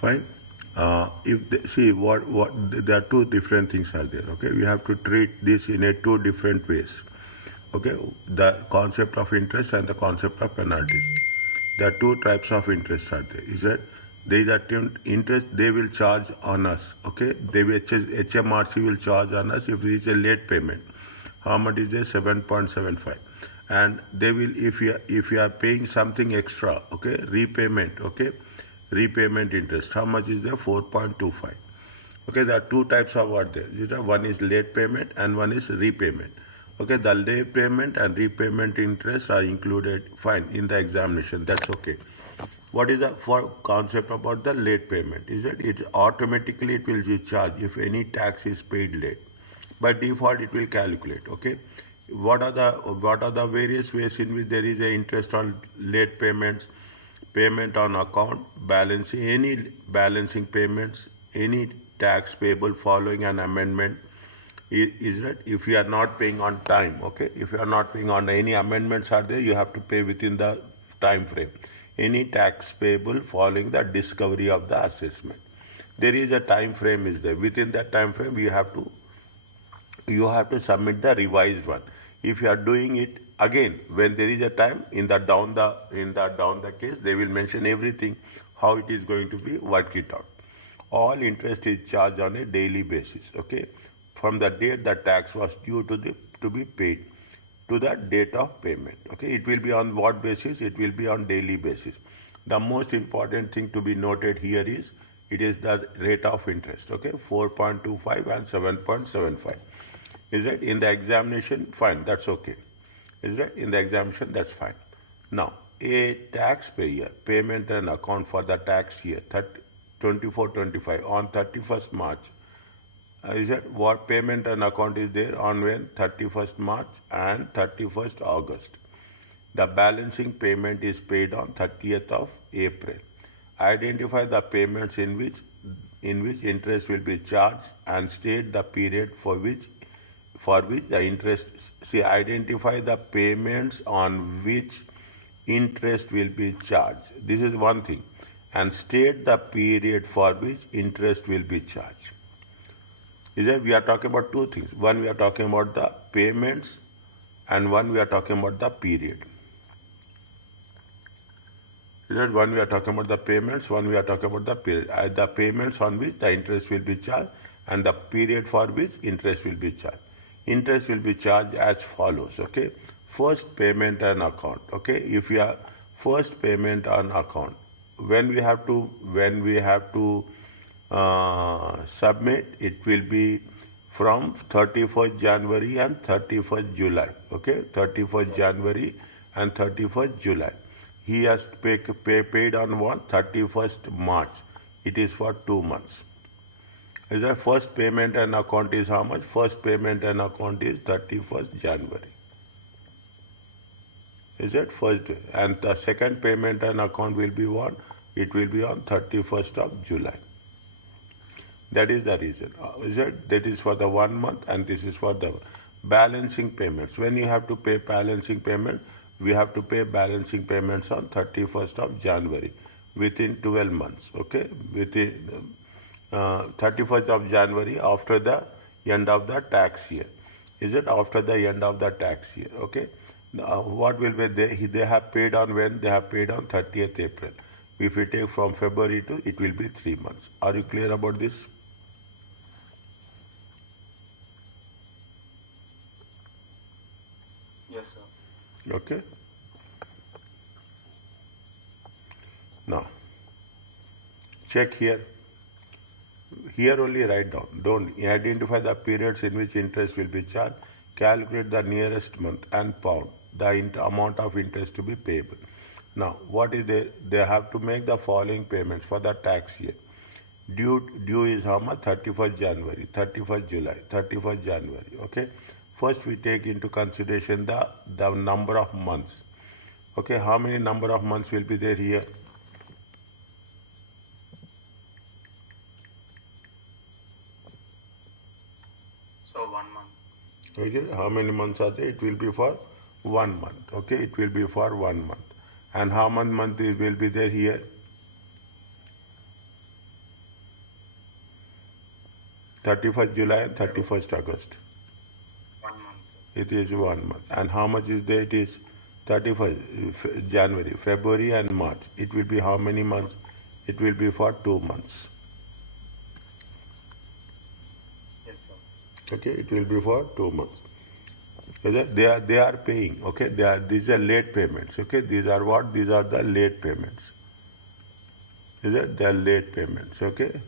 Fine. If they, see what there are two different things are there. Okay, we have to treat this in a two different ways. Okay, the concept of interest and the concept of penalties. There are two types of interest are there. Is that there is a interest they will charge on us. Okay, they will HMRC will charge on us if it is a late payment. How much is it? 7.75. And they will if you are paying something extra. Okay, repayment. Okay, repayment interest. How much is there? 4.25. Okay, there are two types of what there. One is late payment and one is repayment. Okay, the late payment and repayment interest are included fine in the examination. That's okay. What is the for concept about the late payment? Is that it automatically it will be charged if any tax is paid late. By default, it will calculate. Okay. What are the various ways in which there is a interest on late payments? Payment on account, balancing any balancing payments, any tax payable following an amendment. Is that if you are not paying on time? Okay, if you are not paying on any amendments are there, you have to pay within the time frame. Any tax payable following the discovery of the assessment. There is a time frame is there. Within that time frame, you have to submit the revised one. If you are doing it again when there is a time in the down the case, they will mention everything how it is going to be work it out. All interest is charged on a daily basis. Okay, from the date the tax was due to be paid to the date of payment. Okay, it will be on what basis? It will be on daily basis. The most important thing to be noted here is it is the rate of interest. Okay, 4.25 and 7.75. Is that in the examination? Fine, that's okay. Is that in the examination? That's fine. Now, a taxpayer payment and account for the tax year 24-25 on 31st March. Is that what payment and account is there on when? 31st March and 31st August. The balancing payment is paid on 30th of April. Identify the payments in which interest will be charged and state the period for which the interest. See, identify the payments on which interest will be charged. This is one thing. And state the period for which interest will be charged. Is that we are talking about two things. One, we are talking about the payments, and one, we are talking about the period. Is that one, we are talking about the payments, one, we are talking about the period. The payments on which the interest will be charged and the period for which interest will be charged. Interest will be charged as follows. Okay, first payment and account. Okay, if you are first payment on account, when we have to submit, it will be from 31st January and 31st July. Okay, 31st January and 31st July. He has to pay paid on what? 31st March. It is for 2 months. Is that first payment and account is how much? First payment and account is 31st January. Is that first? And the second payment and account will be what? It will be on 31st of July. That is the reason. Is it? That is for the 1 month and this is for the balancing payments. When you have to pay balancing payment, we have to pay balancing payments on 31st of January within 12 months. Okay, within 31st of January after the end of the tax year. Is it after the end of the tax year? Okay. What will be they have paid on when? They have paid on 30th April. If we take from February to, it will be 3 months. Are you clear about this? Yes, sir. Okay. Now, check here. Here only write down. Don't identify the periods in which interest will be charged. Calculate the nearest month and pound the amount of interest to be payable. Now, what is they have to make the following payments for the tax year. Due is how much? 31st January, 31st July, 31st January. Okay. First, we take into consideration the number of months. Okay. How many number of months will be there here? So 1 month. Okay. How many months are there? It will be for 1 month. Okay. It will be for 1 month. And how many months will be there here? 31st July and 31st August. 1 month, sir. It is 1 month. And how much is there? It is 31st January, February and March. It will be how many months? It will be for 2 months. Yes, sir. Okay, it will be for 2 months. They are paying. Okay, these are late payments. Okay, these are what? These are the late payments. They are late payments. Okay.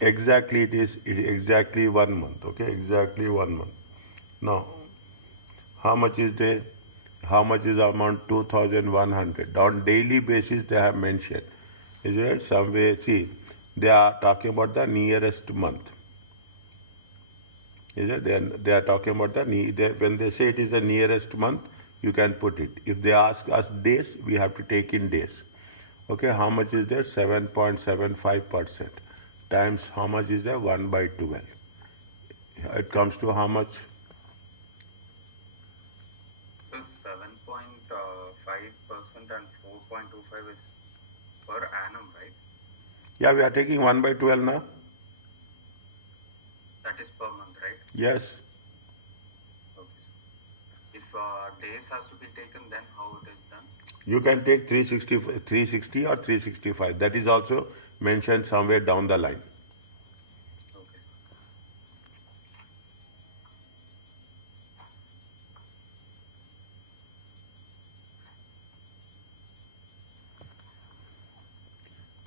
Exactly, it is exactly 1 month. Okay, exactly 1 month. Now, how much is there? How much is the amount? 2,100. On daily basis, they have mentioned. Is it some way? See, they are talking about the nearest month. Is it? They are talking about when they say it is the nearest month, you can put it. If they ask us days, we have to take in days. Okay, how much is there? 7.75% times how much is there? 1 by 12. It comes to how much? So 7.5% and 4.25 is per annum, right? Yeah, we are taking 1 by 12 now. That is per month, right? Yes. Okay, sir. If days has to be taken, then how it is done? You can take 360 or 365. That is also mentioned somewhere down the line. Okay,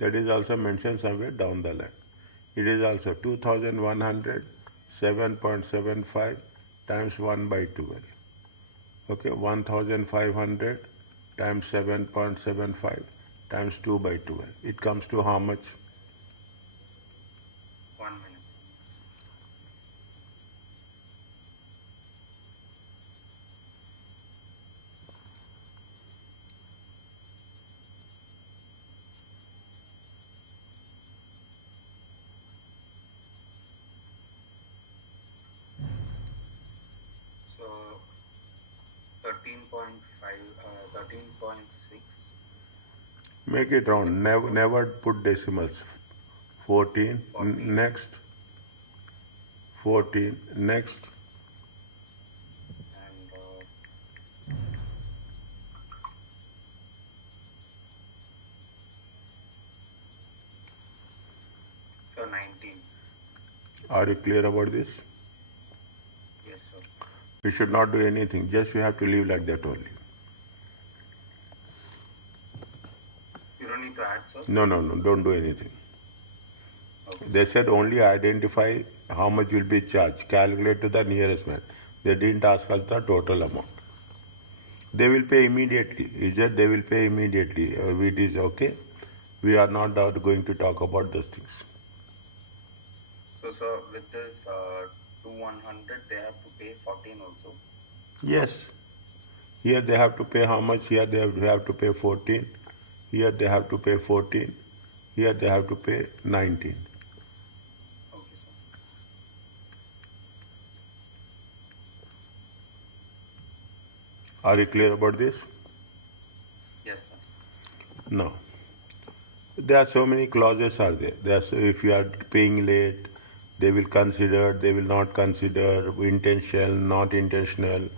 sir. That is also mentioned somewhere down the line. It is also 2,100, 7.75 times 1 by 12. Okay, 1,500 times 7.75 times 2 by 12. It comes to how much? 1 minute, sir. So 13.5, 13.6. Make it round. Never put decimals. 14. 14. Next. 14. Next. And so 19. Are you clear about this? Yes, sir. We should not do anything. Just we have to leave like that only. You don't need to add, sir? No. Don't do anything. Okay. They said only identify how much will be charged. Calculate to the nearest man. They didn't ask us the total amount. They will pay immediately. Is that they will pay immediately. It is okay. We are not going to talk about those things. So, sir, with this 2,100, they have to pay 14 also. Yes. Here they have to pay how much? Here they have to pay 14. Here they have to pay 14. Here they have to pay 19. Okay, sir. Are you clear about this? Yes, sir. No. There are so many clauses are there. If you are paying late, they will consider, they will not consider, intentional, not intentional.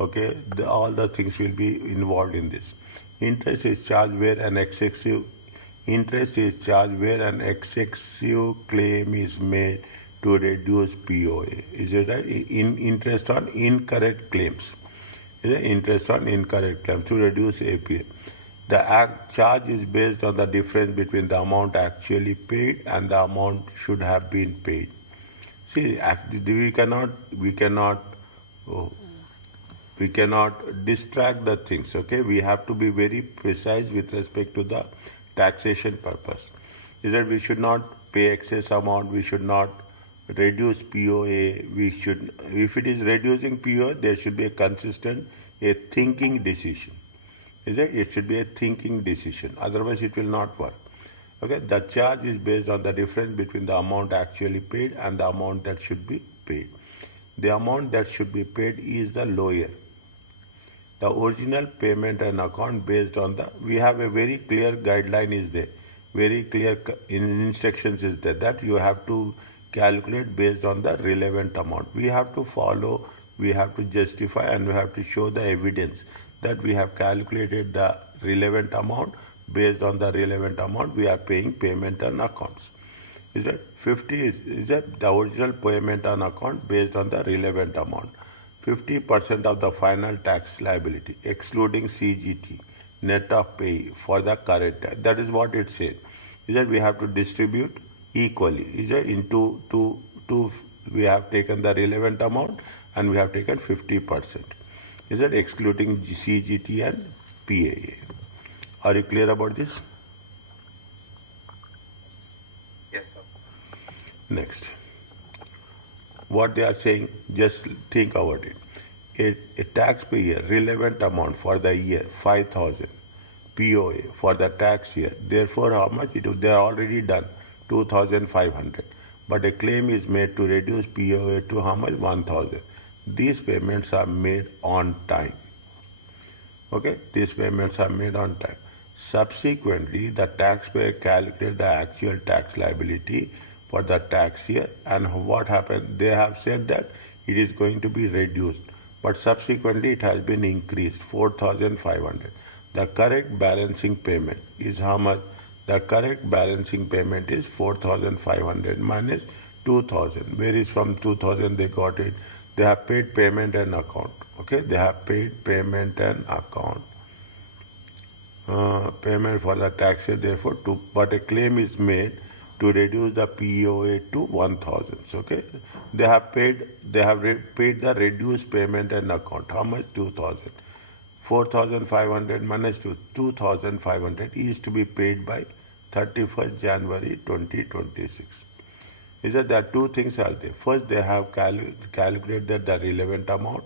Okay, all the things will be involved in this. Interest is charged where an excessive claim is made to reduce POA. Is it right? Interest on incorrect claims. Is it interest on incorrect claims to reduce APA. The charge is based on the difference between the amount actually paid and the amount should have been paid. See, we cannot distract the things. Okay, we have to be very precise with respect to the taxation purpose. Is that we should not pay excess amount. We should not reduce POA. If it is reducing POA, there should be a consistent, a thinking decision. Is it? It should be a thinking decision. Otherwise, it will not work. Okay, the charge is based on the difference between the amount actually paid and the amount that should be paid. The amount that should be paid is the lower. The original payment and account based on we have a very clear guideline is there. very clear instructions is there that you have to calculate based on the relevant amount. We have to follow, we have to justify, and we have to show the evidence that we have calculated the relevant amount. Based on the relevant amount, we are paying payment on accounts. Is that 50 is that the original payment on account based on the relevant amount. 50% of the final tax liability, excluding CGT, net of pay for the current tax. That is what it says. Is that we have to distribute equally. Is that into two, we have taken the relevant amount and we have taken 50%. Is that excluding CGT and PAA? Are you clear about this? Yes, sir. Next. What they are saying, just think about it. A taxpayer relevant amount for the year 5,000 POA for the tax year. Therefore, how much? They are already done 2,500. But a claim is made to reduce POA to how much? 1,000. These payments are made on time. Okay, these payments are made on time. Subsequently, the taxpayer calculates the actual tax liability for the tax year, and what happened? They have said that it is going to be reduced, but subsequently it has been increased 4,500. The correct balancing payment is how much? The correct balancing payment is 4,500 minus 2,000. Where is from 2,000 they got it? They have paid payment and account. Okay, they have paid payment and account. Payment for the tax year, therefore, but a claim is made to reduce the POA to 1,000. Okay, they have paid the reduced payment and account. How much? 2,000. 4,500 minus 2,500 is to be paid by 31st January 2026. Is that there are two things are there. First, they have calculated the relevant amount.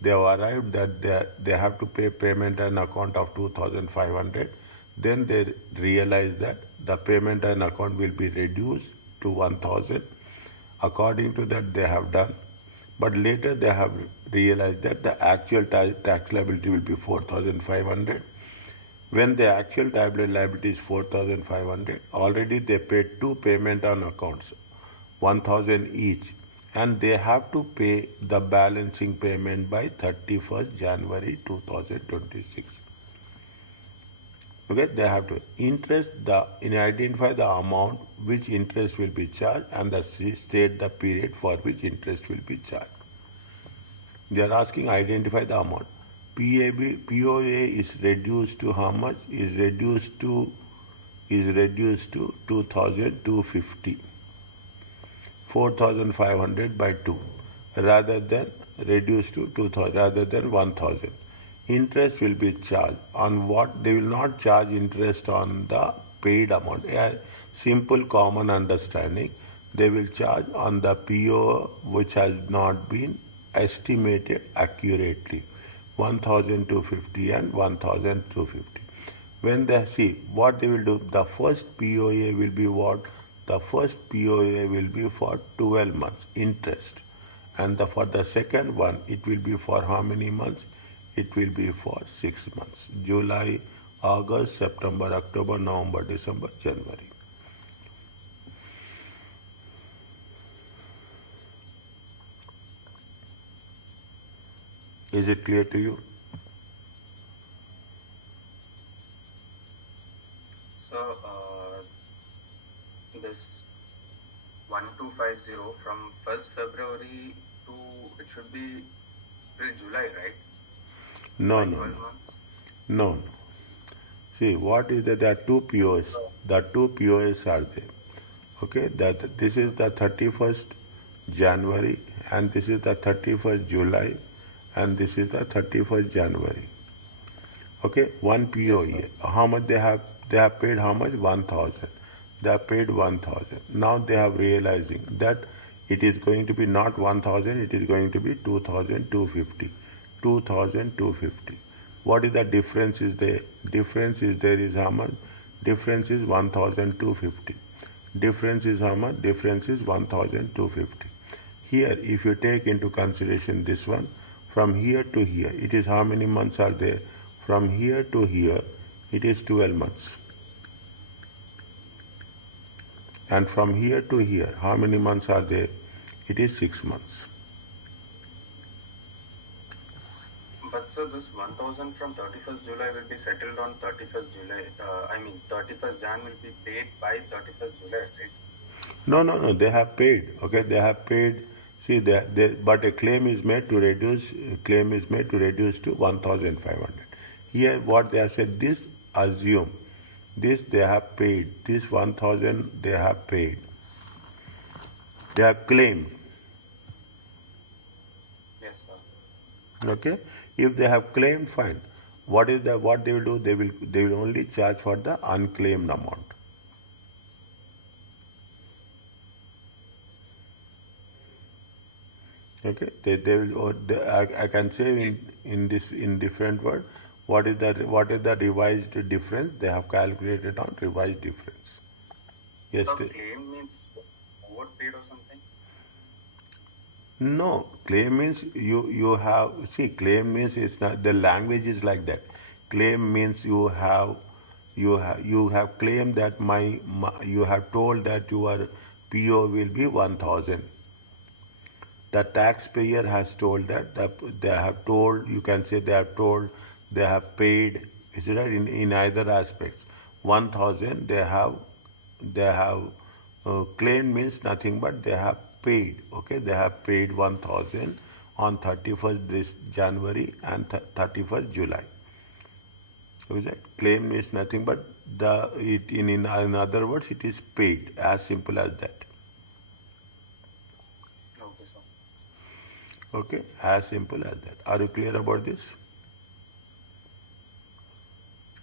They have arrived that they have to pay payment and account of 2,500. Then they realize that the payment and account will be reduced to 1,000. According to that, they have done. But later they have realized that the actual tax liability will be 4,500. When the actual tax liability is 4,500, already they paid two payment on accounts, 1,000 each, and they have to pay the balancing payment by 31st January 2026. Okay, they have to identify the amount which interest will be charged and state the period for which interest will be charged. They are asking identify the amount. POA is reduced to how much? Is reduced to 2,250. 4,500 by 2 rather than reduced to 2,000 rather than 1,000. Interest will be charged on what? They will not charge interest on the paid amount. A simple common understanding. They will charge on the PO which has not been estimated accurately. 1,250 and 1,250. When they see what they will do, the first POA will be what? The first POA will be for 12 months interest, and for the second one it will be for how many months? It will be for 6 months. July, August, September, October, November, December, January. Is it clear to you? So, this 1250 from 1st February to, it should be till July, right? No. No. See, what is that? There are two POs. The two POs are there. Okay, this is the 31st January and this is the 31st July and this is the 31st January. Okay, one POE. How much they have? They have paid how much? 1,000. They have paid 1,000. Now they have realizing that it is going to be not 1,000, it is going to be 2,250. 2,250. What is the difference is there? Difference is there is how much? Difference is 1,250. Difference is how much? Difference is 1,250. Here, if you take into consideration this one, from here to here, it is how many months are there? From here to here, it is 12 months. And from here to here, how many months are there? It is 6 months. But sir, this 1000 from 31st July will be settled on 31st July. 31st Jan will be paid by 31st July, right? No. They have paid. Okay, they have paid. See, but a claim is made to reduce. Claim is made to reduce to 1,500. Here, what they have said, this assume, this they have paid. This 1,000 they have paid. They have claimed. Yes, sir. Okay, if they have claimed, fine. What they will do? They will only charge for the unclaimed amount. Okay, they will. Or I can say in different word, what is the revised difference? They have calculated on revised difference. Yes. So claim means overpaid or something? No, claim means you have, see, claim means it's not, the language is like that. Claim means you have claimed that you have told that your PO will be 1,000. The taxpayer has told that they have told, you can say they have told, they have paid, is it right? In either aspects. 1,000 they have claimed means nothing but they have paid. Okay, they have paid 1,000 on 31st this January and 31st July. Is that claim is nothing but in other words it is paid, as simple as that. Okay, sir. Okay, as simple as that. Are you clear about this?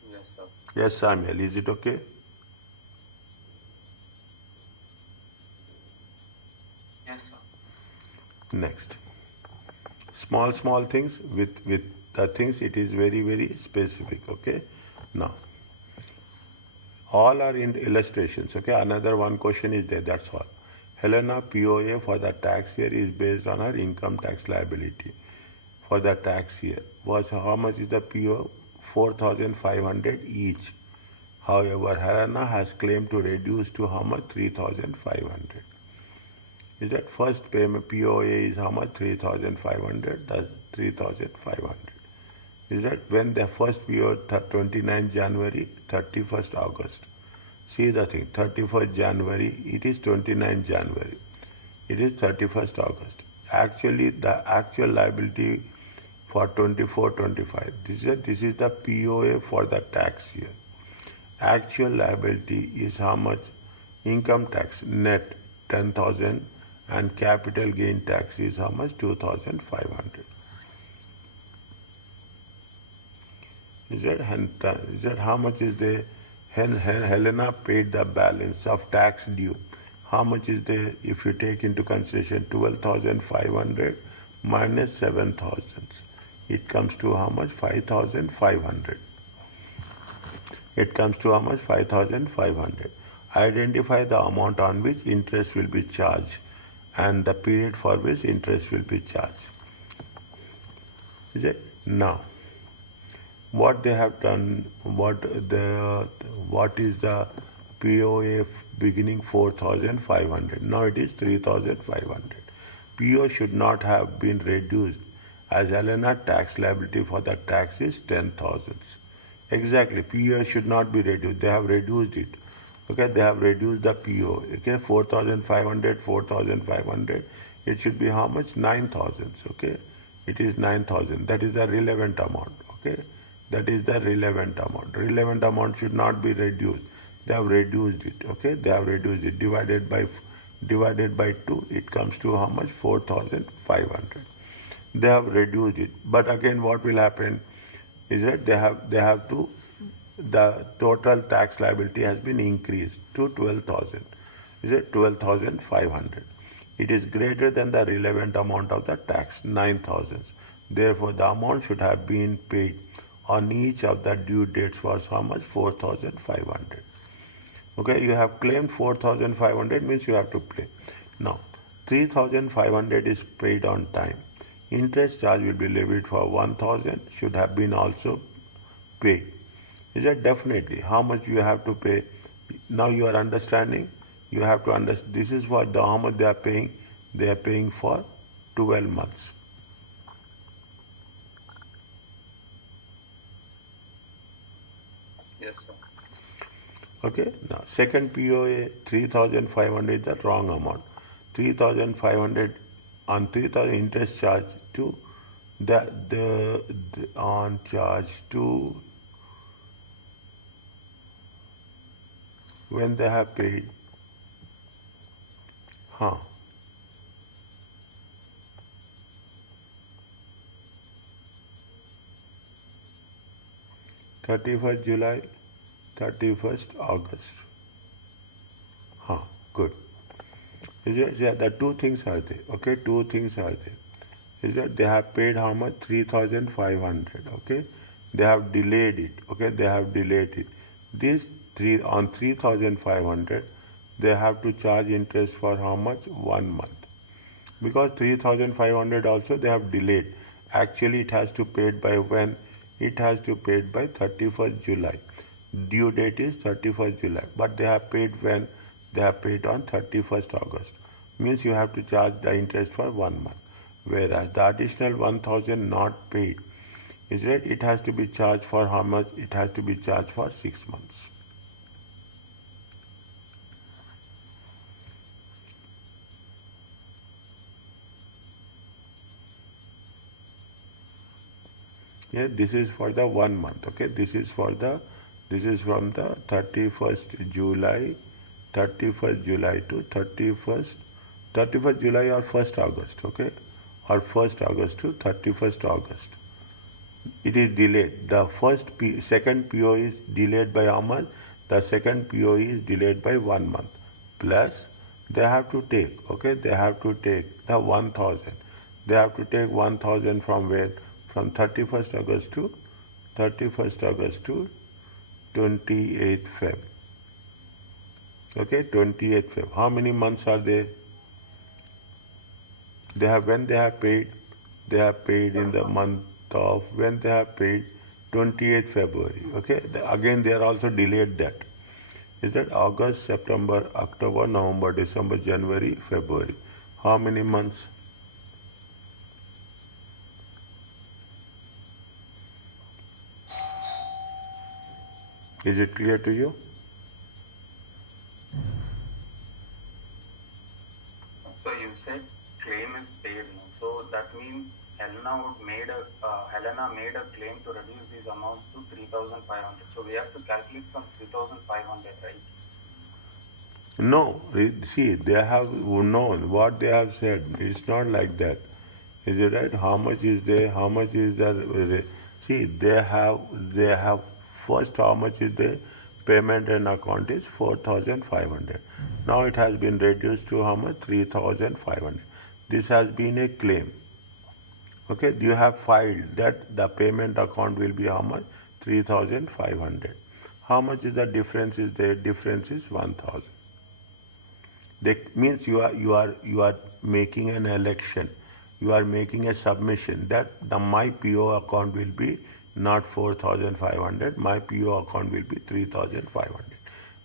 Yes, sir. Yes, Samuel, is it okay? Yes, sir. Next. Small things with the things it is very specific. Okay. Now, all are in illustrations. Okay. Another one question is there. That's all. Helena POA for the tax year is based on her income tax liability for the tax year. Was how much is the PO? 4,500 each. However, Helena has claimed to reduce to how much? 3,500. Is that first payment POA is how much? 3,500. That's 3,500. Is that when the first PO 29 January, 31st August. See the thing, 31st January, it is 29 January. It is 31st August. Actually, the actual liability for 24-25. This is the POA for the tax year. Actual liability is how much? Income tax net 10,000 and capital gain tax is how much? 2,500. Is that how much is the Helena paid the balance of tax due? How much is there if you take into consideration 12,500 minus 7,000? It comes to how much? 5,500. It comes to how much? 5,500. Identify the amount on which interest will be charged and the period for which interest will be charged. Is it? Now, what they have done, what is the POA beginning 4,500. Now it is 3,500. PO should not have been reduced as Helena tax liability for the tax is 10,000. Exactly, PO should not be reduced. They have reduced it. Okay, they have reduced the PO. Okay, 4,500, 4,500. It should be how much? 9,000. Okay, it is 9,000. That is the relevant amount. Okay, that is the relevant amount. Relevant amount should not be reduced. They have reduced it. Okay, they have reduced it. Divided by 2, it comes to how much? 4,500. They have reduced it. But again, what will happen is that they have to, the total tax liability has been increased to 12,000. Is it 12,500? It is greater than the relevant amount of the tax, 9,000. Therefore, the amount should have been paid on each of the due dates was how much? 4,500. Okay, you have claimed 4,500 means you have to pay. Now, 3,500 is paid on time. Interest charge will be levied for 1,000 should have been also paid. Is that definitely how much you have to pay? Now you are understanding. You have to understand, this is what the how much they are paying. They are paying for 12 months. Yes, sir. Okay, now second POA 3,500 is the wrong amount. 3,500 on 3,000 interest charge to the on charge to when they have paid. Huh. 31st July, 31st August. Huh, good. Is it? Yeah, the two things are there. Okay, two things are there. Is that they have paid how much? 3,500. Okay, they have delayed it. Okay, they have delayed it. This three on 3,500, they have to charge interest for how much? 1 month. Because 3,500 also they have delayed. Actually, it has to paid by when? It has to paid by 31st July. Due date is 31st July. But they have paid when? They have paid on 31st August. Means you have to charge the interest for 1 month. Whereas the additional 1,000 not paid, is right? It has to be charged for how much? It has to be charged for 6 months. Yeah, this is for the 1 month. Okay, this is from the 31st July, 31st July to 31st July or 1st August. Okay, or 1st August to 31st August. It is delayed. The second PO is delayed by how much? The second PO is delayed by 1 month. Plus, they have to take. Okay, they have to take the 1,000. They have to take 1,000 from where? From 31st August to 31st August to 28th Feb. Okay, 28th Feb. How many months are they? They have when they have paid in the month of when they have paid 28th February. Okay, again they are also delayed that. Is that August, September, October, November, December, January, February? How many months? Is it clear to you? So you said claim is paid now. So that means Helena made a claim to reduce these amounts to 3,500. So we have to calculate from 3,500, right? No, see, they have known what they have said. It's not like that. Is it right? How much is there? How much is there? See, they have first how much is the payment and account is 4,500. Now it has been reduced to how much? 3,500. This has been a claim. Okay, you have filed that the payment account will be how much? 3,500. How much is the difference is there? Difference is 1,000. That means you are making an election. You are making a submission that the my PO account will be not 4,500. My PO account will be 3,500.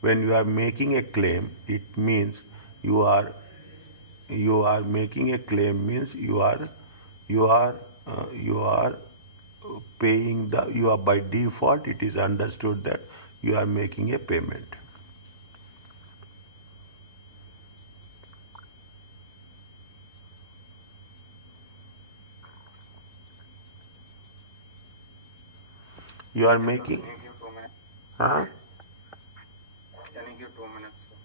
When you are making a claim, it means you are making a claim means you are paying you are by default. It is understood that you are making a payment. You are Yes, sir. making. Can you give 2 minutes? Huh? Can you give 2 minutes, sir?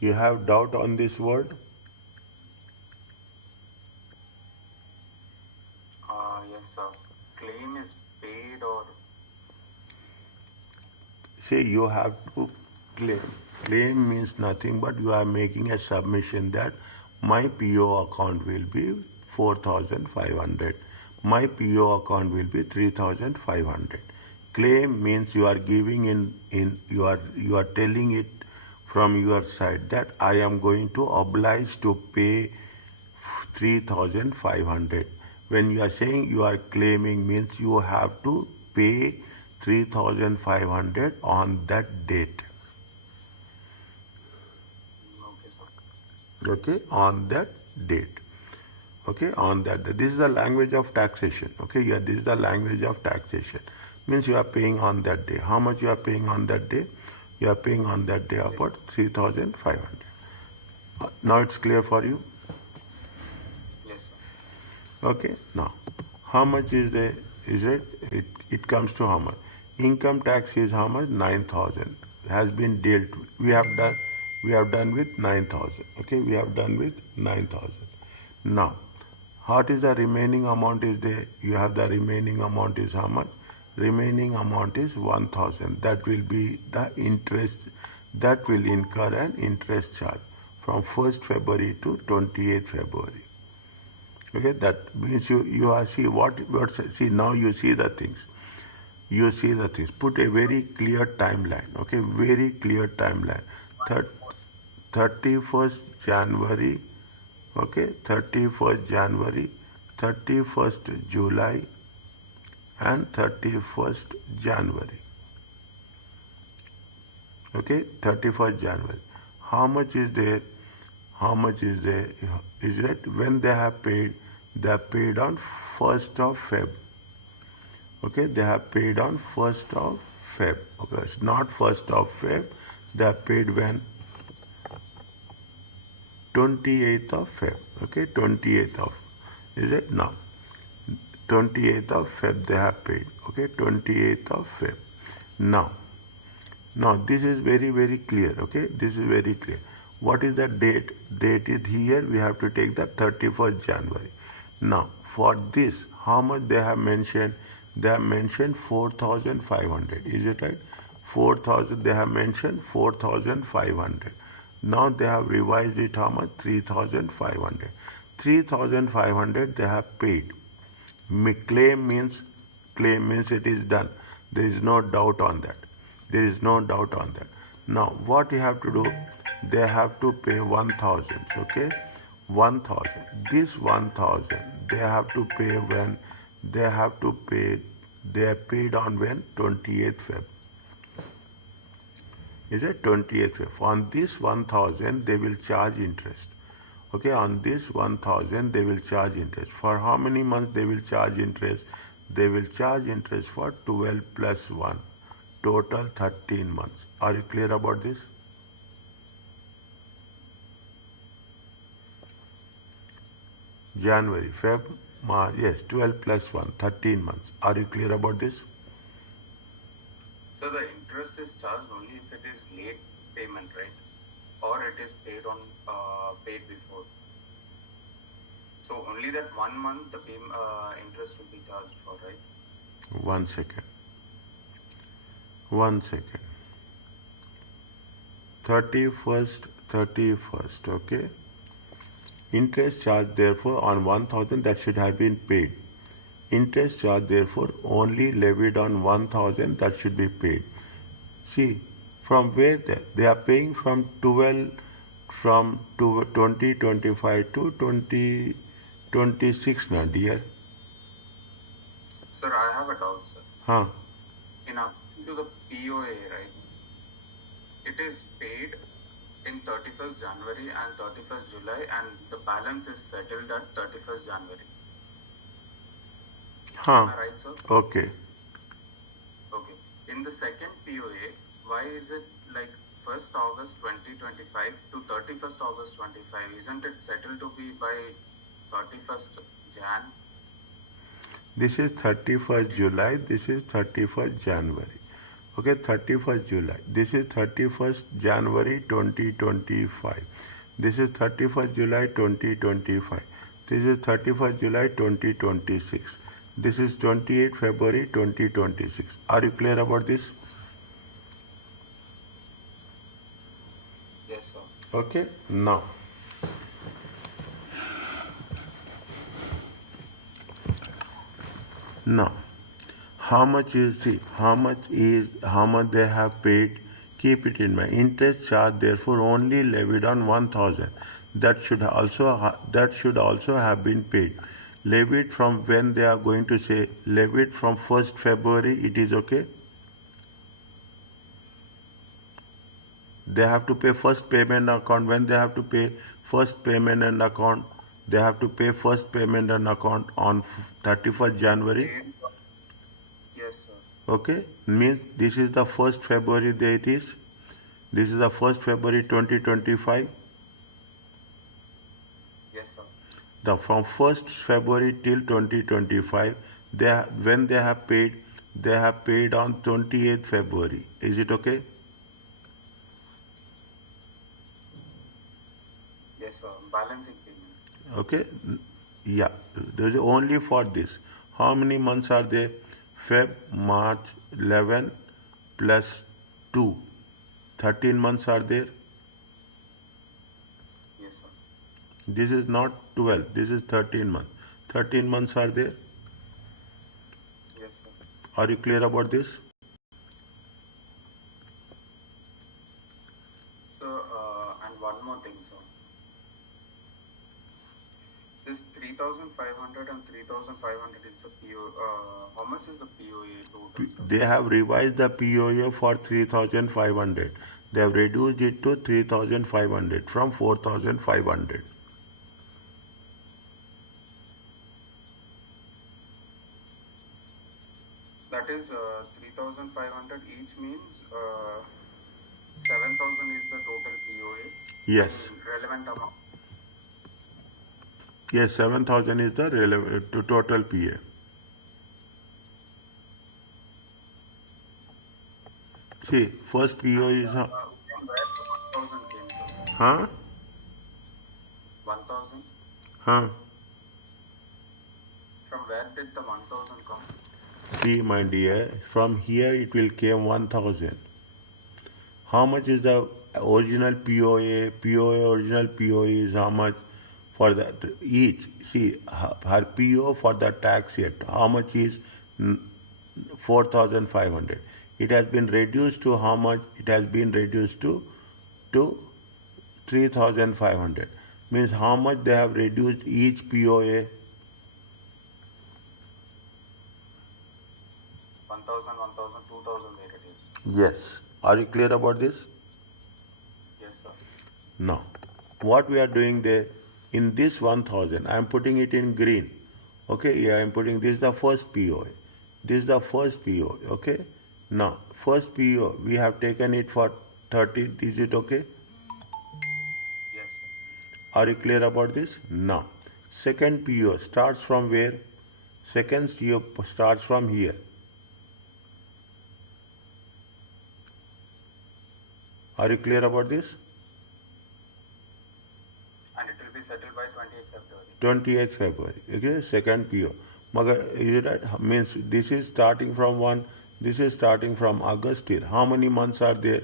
You have doubt on this word? Yes, sir. Claim is paid or See, you have to claim. Claim means nothing but you are making a submission that My PO account will be 4,500. My PO account will be 3,500. Claim means you are giving you are telling it from your side that I am going to oblige to pay 3,500. When you are saying you are claiming means you have to pay 3,500 on that date. Okay, sir. Okay, on that date. Okay, on that date. This is the language of taxation. Okay, yeah, this is the language of taxation. Means you are paying on that day. How much you are paying on that day? You are paying on that day about 3,500. Now it's clear for you? Yes, sir. Okay, now how much is the is it? It comes to how much? Income tax is how much? 9,000 has been dealt with. We have done with 9,000. Okay, we have done with 9,000. Now, what is the remaining amount is there? You have the remaining amount is how much? Remaining amount is 1,000. That will be the interest that will incur an interest charge from 1st February to 28th February. Okay, that means you are see what see now you see the things. You see the things. Put a very clear timeline. Okay, very clear timeline. Thir- 31st January. Okay, 31st January, 31st July, and 31st January. Okay, 31st January. How much is there? How much is there? Is it when they have paid? They have paid on 1st of Feb. Okay, they have paid on 1st of Feb. Okay, it's not 1st of Feb. They have paid when? 28th of Feb. Okay, 28th of. Is it now? 28th of Feb they have paid. Okay, 28th of Feb. Now, this is very, very clear. Okay, this is very clear. What is the date? Date is here. We have to take the 31st January. Now, for this, how much they have mentioned? They have mentioned 4,500. Is it right? 4,000. They have mentioned 4,500. Now they have revised it how much? 3,500. 3,500 they have paid. Claim means it is done. There is no doubt on that. There is no doubt on that. Now what you have to do? They have to pay 1,000. Okay, 1,000. This 1,000 they have to pay when they have to pay. They are paid on when 28th Feb. Is it 28th Feb? On this 1,000 they will charge interest. Okay, on this 1,000 they will charge interest. For how many months they will charge interest? They will charge interest for 12 plus 1, total 13 months. Are you clear about this? January, Feb, March, yes, 12 plus 1, 13 months. Are you clear about this? So the interest is charged only if it is late payment, right? Or it is paid on paid before. So only that 1 month the interest will be charged for, right? 1 second. 1 second. 31st, okay. Interest charge therefore on 1,000 that should have been paid. Interest charge therefore only levied on 1,000 that should be paid. See, from where they are paying from 2025 to 2026 now, dear. Sir, I have a doubt, sir. Huh? In according to the POA, right? It is paid in 31st January and 31st July, and the balance is settled at 31st January. Huh? Am I right, sir? Okay. Okay. In the second POA, why is it like 1st August 2025 to 31st August 25? Isn't it settled to be by 31st Jan? This is 31st July. This is 31st January. Okay, 31st July. This is 31st January 2025. This is 31st July 2025. This is 31st July 2026. This is 28th February 2026. Are you clear about this? Yes, sir. Okay, now Now, how much they have paid? Keep it in mind. Interest charge therefore only levied on 1,000. That should also have been paid. Levied from when they are going to say levied from 1st February. It is okay. They have to pay first payment account. When they have to pay first payment and account, they have to pay first payment and account on 31st January. Yes, sir. Okay, means this is the 1st February date is. This is the 1st February 2025. Yes, sir. From 1st February till 2025, when they have paid on 28th February. Is it okay? Yes, sir. Balancing payment. Okay, yeah, there is only for this. How many months are there? Feb, March, 11 plus 2. 13 months are there. Yes, sir. This is not 12, this is 13 months. 13 months are there. Yes, sir. Are you clear about this? So, and one more thing, sir. This 3,500 and 3,500 is the PO. How much is the POA total, sir? They have revised the POA for 3,500. They have reduced it to 3,500 from 4,500. That is 3,500 each means 7,000 is the total POA. Yes. And relevant amount. Yes, 7,000 is the total PA. See, first PO is. From where the 1,000 came, sir? Huh? 1,000? Huh? From where did the 1,000 come? See, my dear, from here it will came 1,000. How much is the original POA? POA, original POA is how much for that each? See, her PO for the tax yet, how much is 4,500. It has been reduced to how much? It has been reduced to 3,500. Means how much they have reduced each POA? 1,000, 1,000, 2,000 there it is. Yes. Are you clear about this? Yes, sir. Now, what we are doing there, in this 1,000, I am putting it in green. Okay, yeah, I am putting, this is the first PO. This is the first PO, okay? Now, first PO, we have taken it for 30, is it okay? Yes, sir. Are you clear about this? Now, second PO starts from where? Second PO starts from here. Are you clear about this? And it will be settled by 28th February. 28th February. Okay, second PO. Magar, is it right? Means this is starting from one, this is starting from August till. How many months are there?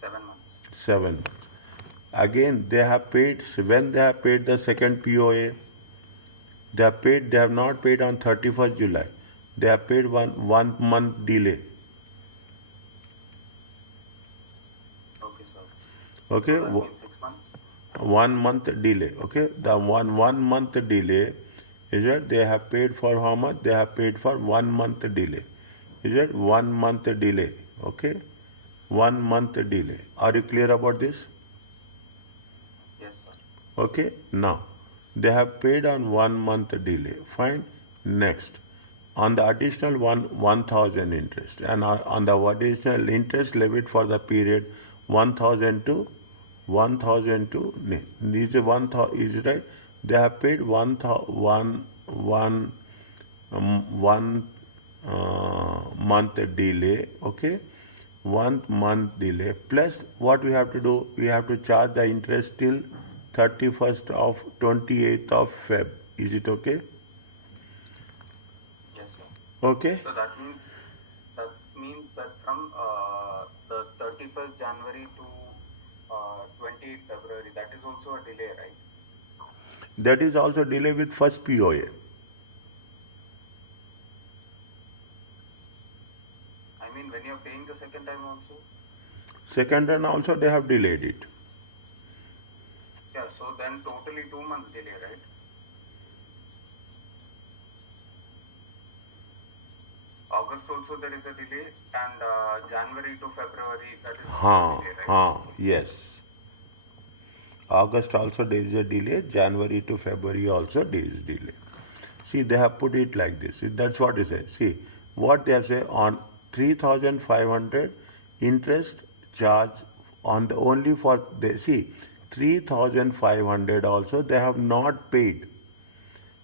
7 months. 7 months. Again, they have paid, when they have paid the second POA, they have not paid on 31st July. They have paid one month delay. Okay, sir. Okay, So that means 6 months. 1 month delay. Okay, the one month delay is that they have paid for how much? They have paid for 1 month delay. Is it 1 month delay? Okay, 1 month delay. Are you clear about this? Yes, sir. Okay, now they have paid on 1 month delay. Fine. Next, on the additional 1,000 interest, and on the additional interest levied for the period 1,000 to this is 1,000, is it right? They have paid 1 month delay. Okay, 1 month delay plus what we have to do? We have to charge the interest till 28th of Feb. Is it okay? Yes, sir. Okay. So that means that from the 31st January to 28th February, that is also a delay, right? That is also delay with first POA. I mean, when you're paying the second time also? Second and also they have delayed it. Yeah, so then totally 2 months delay, right? August also there is a delay, and January to February, that is also a delay, right? Yes. August also there is a delay. January to February also there is delay. See, they have put it like this. See, that's what it says. See, what they have said on 3,500 interest charge on the only for they see 3,500 also they have not paid.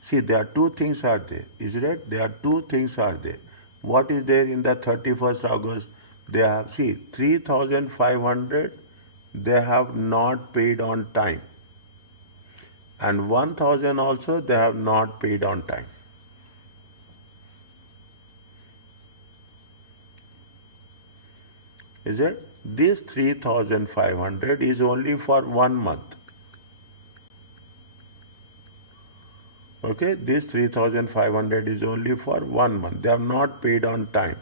See, there are two things are there. Is it right? There are two things are there. What is there in the 31st August? They have, see, 3,500 they have not paid on time. And 1,000 also they have not paid on time. Is it? This 3,500 is only for 1 month. Okay, this 3,500 is only for 1 month. They have not paid on time.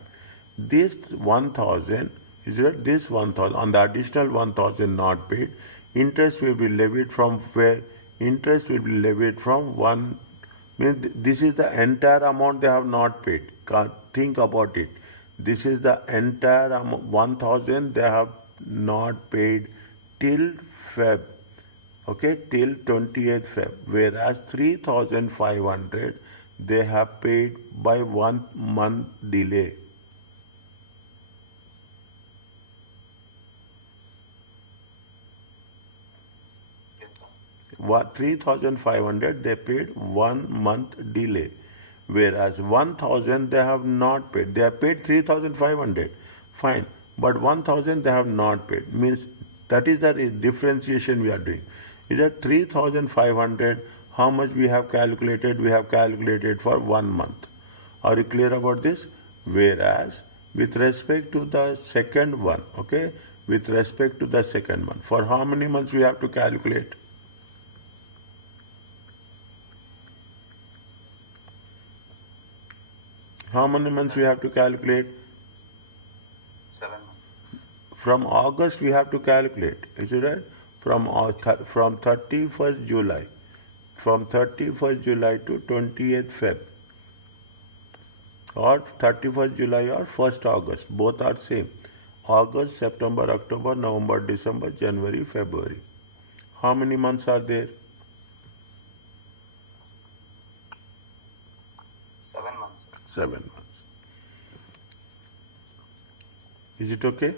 This 1,000, is it? This 1,000, on the additional 1,000 not paid, interest will be levied from where? Interest will be levied from one, means this is the entire amount they have not paid. Think about it. This is the entire amount, 1,000 they have not paid till Feb. Okay, till 28th Feb, whereas 3,500 they have paid by 1 month delay. Yes, sir. What 3,500 they paid 1 month delay, whereas 1,000 they have not paid. They have paid 3,500, fine, but 1,000 they have not paid. Means that is the differentiation we are doing. Is that 3,500? How much we have calculated? We have calculated for 1 month. Are you clear about this? Whereas with respect to the second one, okay, with respect to the second one, for how many months we have to calculate? How many months we have to calculate? 7 months. From August we have to calculate, is it right? From 31st July, from 31st July to 28th Feb, or 31st July or 1st August, both are same. August, September, October, November, December, January, February. How many months are there? 7 months. 7 months. Is it okay?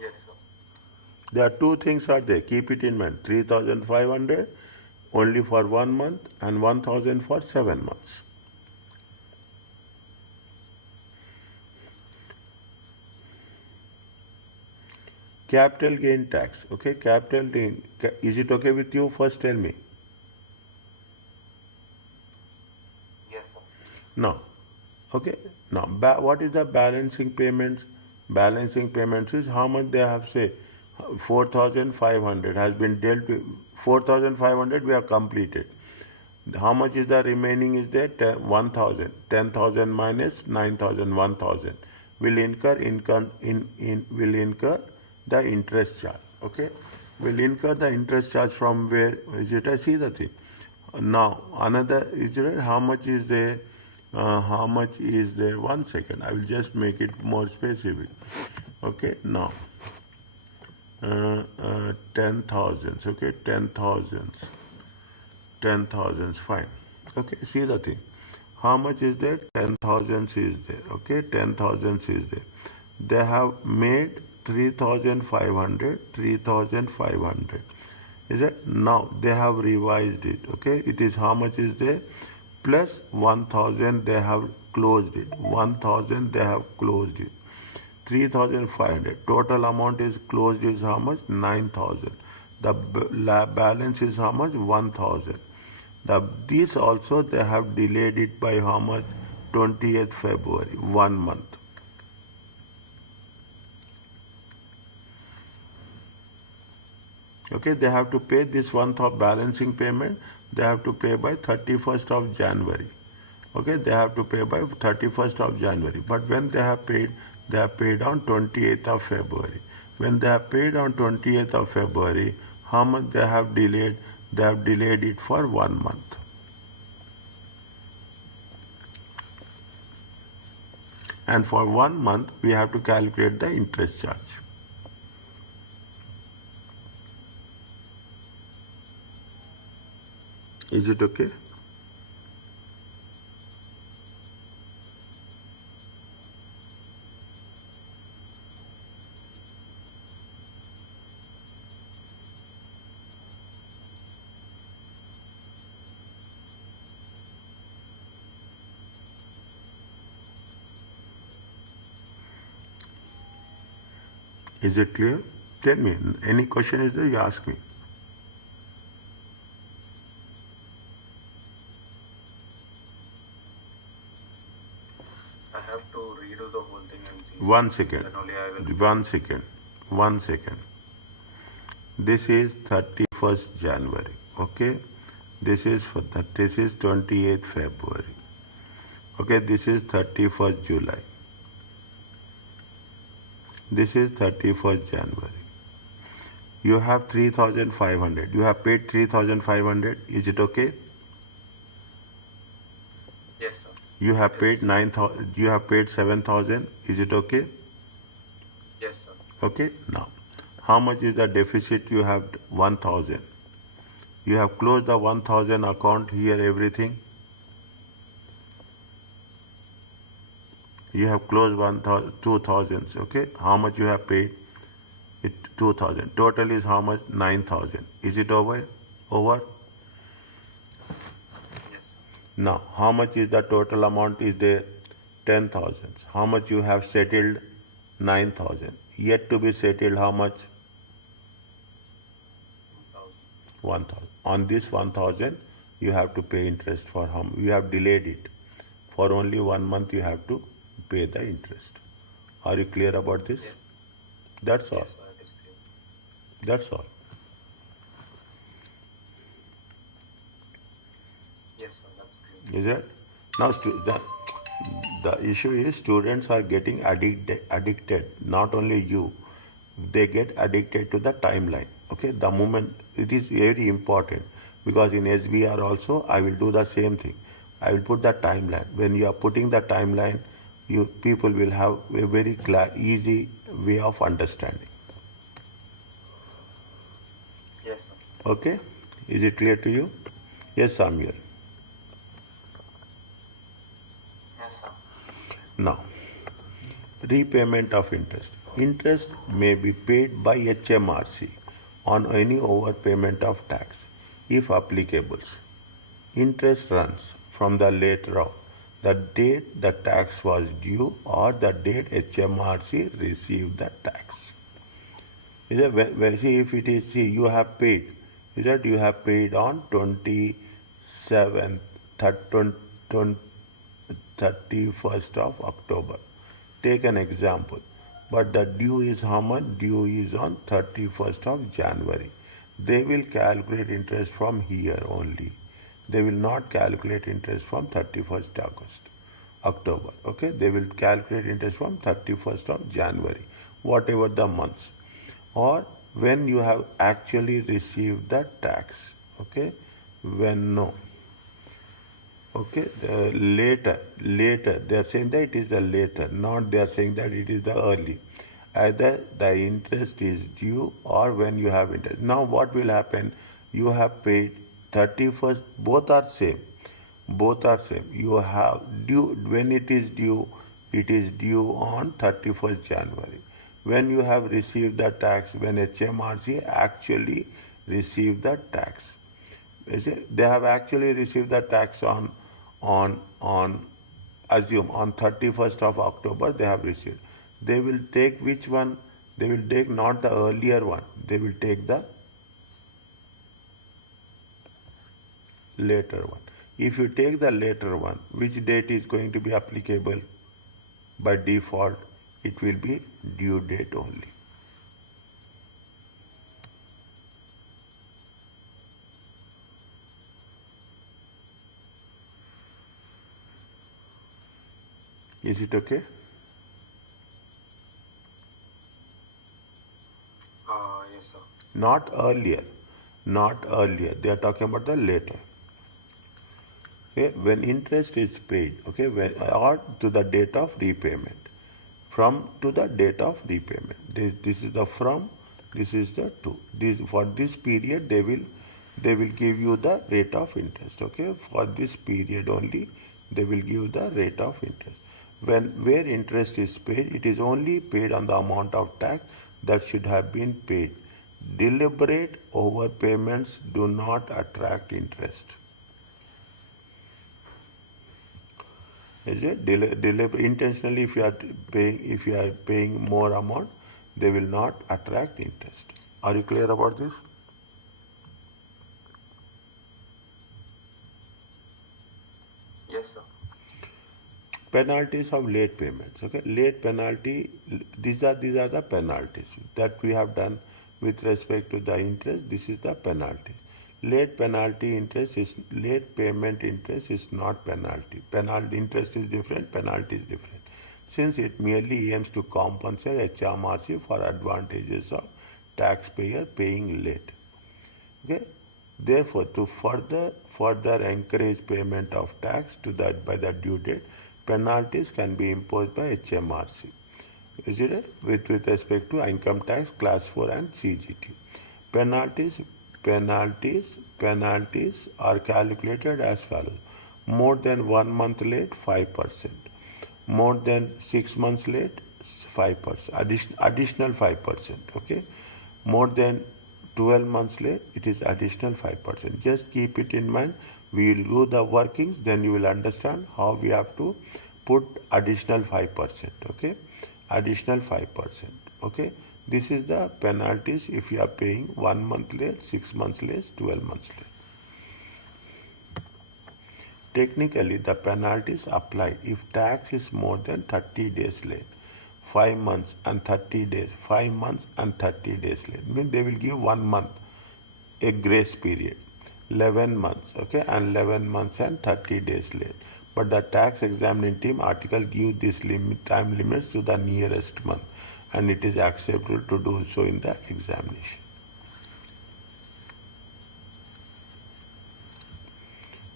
Yes, sir. There are two things are there. Keep it in mind. 3,500 only for 1 month and 1,000 for 7 months. Capital gain tax. Okay, capital gain. Is it okay with you? First tell me. Yes, sir. No. Okay. Now, what is the balancing payments? Balancing payments is how much they have say. 4,500 has been dealt with. 4,500 we have completed. How much is the remaining is there? 1,000. 10,000 minus 9,000, 1,000. Will incur will incur the interest charge. Okay. Will incur the interest charge from where? Is it? I see the thing. Now another is it? How much is there? How much is there? 1 second. I will just make it more specific. Okay. Now 10,000s. Okay. 10,000s. 10,000s. Fine. Okay. See the thing. How much is there? 10,000s is there. Okay. 10,000s is there. They have made 3,500. 3,500. Is it? Now they have revised it. Okay. It is how much is there? Plus 1,000 they have closed it. 1,000 they have closed it. 3,500. Total amount is closed is how much? 9,000. The balance is how much? 1,000. This also they have delayed it by how much? 20th February, 1 month. Okay, they have to pay this balancing payment, they have to pay by 31st of January. Okay, they have to pay by 31st of January. But when they have paid on 28th of February. When they have paid on 28th of February, how much they have delayed? They have delayed it for 1 month. And for 1 month, we have to calculate the interest charge. Is it okay? Is it clear? Tell me. Any question is there, you ask me. I have to redo the whole thing and see. 1 second. Then only I will. 1 second. 1 second. This is 31st January. Okay. This is 28th February. Okay. This is 31st July. This is 31st January. You have 3,500. You have paid 3,500. Is it okay? Yes, sir. You have paid 9,000. You have paid 7,000. Is it okay? Yes, sir. Okay. Now, how much is the deficit? You have 1,000. You have closed the 1,000 account here. Everything. You have closed 2,000. Okay. How much you have paid? 2,000. Total is how much? 9,000. Is it over? Over? Yes. Now, how much is the total amount is there? 10,000. How much you have settled? 9,000. Yet to be settled, how much? 1,000. On this 1,000, you have to pay interest for how much? You have delayed it. For only 1 month, you have to pay the interest. Are you clear about this? Yes. That's all. Yes, sir. It is clear. That's all. Yes, sir. That's clear. Is it? Now, the issue is students are getting addicted. Not only you, they get addicted to the timeline. Okay, the moment it is very important because in SBR also I will do the same thing. I will put the timeline. When you are putting the timeline, people will have a very easy way of understanding. Yes, sir. Okay, is it clear to you? Yes, Samir. Yes, sir. Now, repayment of interest. Interest may be paid by HMRC on any overpayment of tax, if applicable. Interest runs from the letter of the date the tax was due or the date HMRC received the tax. Is it, see, if it is, see, you have paid, is that you have paid on 31st of October. Take an example. But the due is how much? Due is on 31st of January. They will calculate interest from here only. They will not calculate interest from 31st October. Okay? They will calculate interest from 31st of January, whatever the months. Or when you have actually received the tax. Okay? When no. Okay, later, they are saying that it is the later, not they are saying that it is the early. Either the interest is due or when you have interest. Now what will happen? You have paid 31st, both are same. Both are same. You have due, when it is due on 31st January. When you have received the tax, when HMRC actually received the tax. They have actually received the tax on assume on 31st of October they have received. They will take which one? They will take not the earlier one. They will take the later one. If you take the later one, which date is going to be applicable? By default, it will be due date only. Is it okay? Yes, sir. Not earlier. Not earlier. They are talking about the later. Okay? When interest is paid, okay, or to the date of repayment. From to the date of repayment. This is the from, this is the to. For this period, they will give you the rate of interest. Okay, for this period only, they will give the rate of interest. Where interest is paid, it is only paid on the amount of tax that should have been paid. Deliberate overpayments do not attract interest. Is it intentionally? If you are paying more amount, they will not attract interest. Are you clear about this? Yes, sir. Penalties of late payments. Okay, late penalty. These are the penalties that we have done with respect to the interest. This is the penalty. Late payment interest is not penalty. Penalty interest is different, penalty is different. Since it merely aims to compensate HMRC for advantages of taxpayer paying late. Okay? Therefore, to further encourage payment of tax by the due date, penalties can be imposed by HMRC. Is it with respect to income tax class 4 and CGT? Penalties are calculated as follows: more than 1 month late, 5%; more than 6 months late, 5%. Additional 5%. Okay, more than 12 months late, it is additional 5%. Just keep it in mind. We will do the workings, then you will understand how we have to put additional 5%. Okay, additional 5%. Okay, this is the penalties if you are paying 1 month late, 6 months late, 12 months late. Technically, the penalties apply if tax is more than 30 days late. 5 months and 30 days, 5 months and 30 days late. Means they will give 1 month a grace period, 11 months, okay, and 11 months and 30 days late. But the tax examining team article gives these time limits to the nearest month, and it is acceptable to do so in the examination.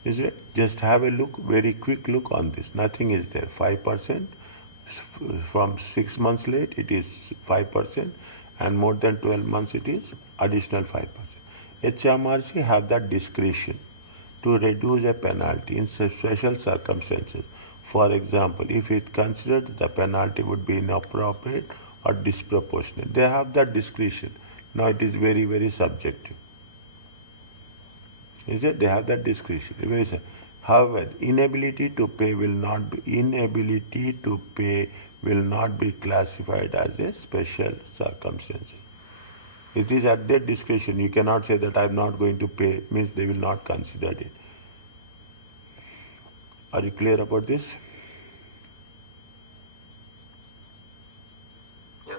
Is it? Just have a look, very quick look on this. Nothing is there. 5%. From 6 months late, it is 5%, and more than 12 months, it is additional 5%. HMRC have that discretion to reduce a penalty in special circumstances. For example, if it considered the penalty would be inappropriate or disproportionate, they have that discretion. Now it is very, very subjective. Is it? They have that discretion. However, inability to pay will not be classified as a special circumstance. It is at their discretion. You cannot say that I am not going to pay, means they will not consider it. Are you clear about this? Yes,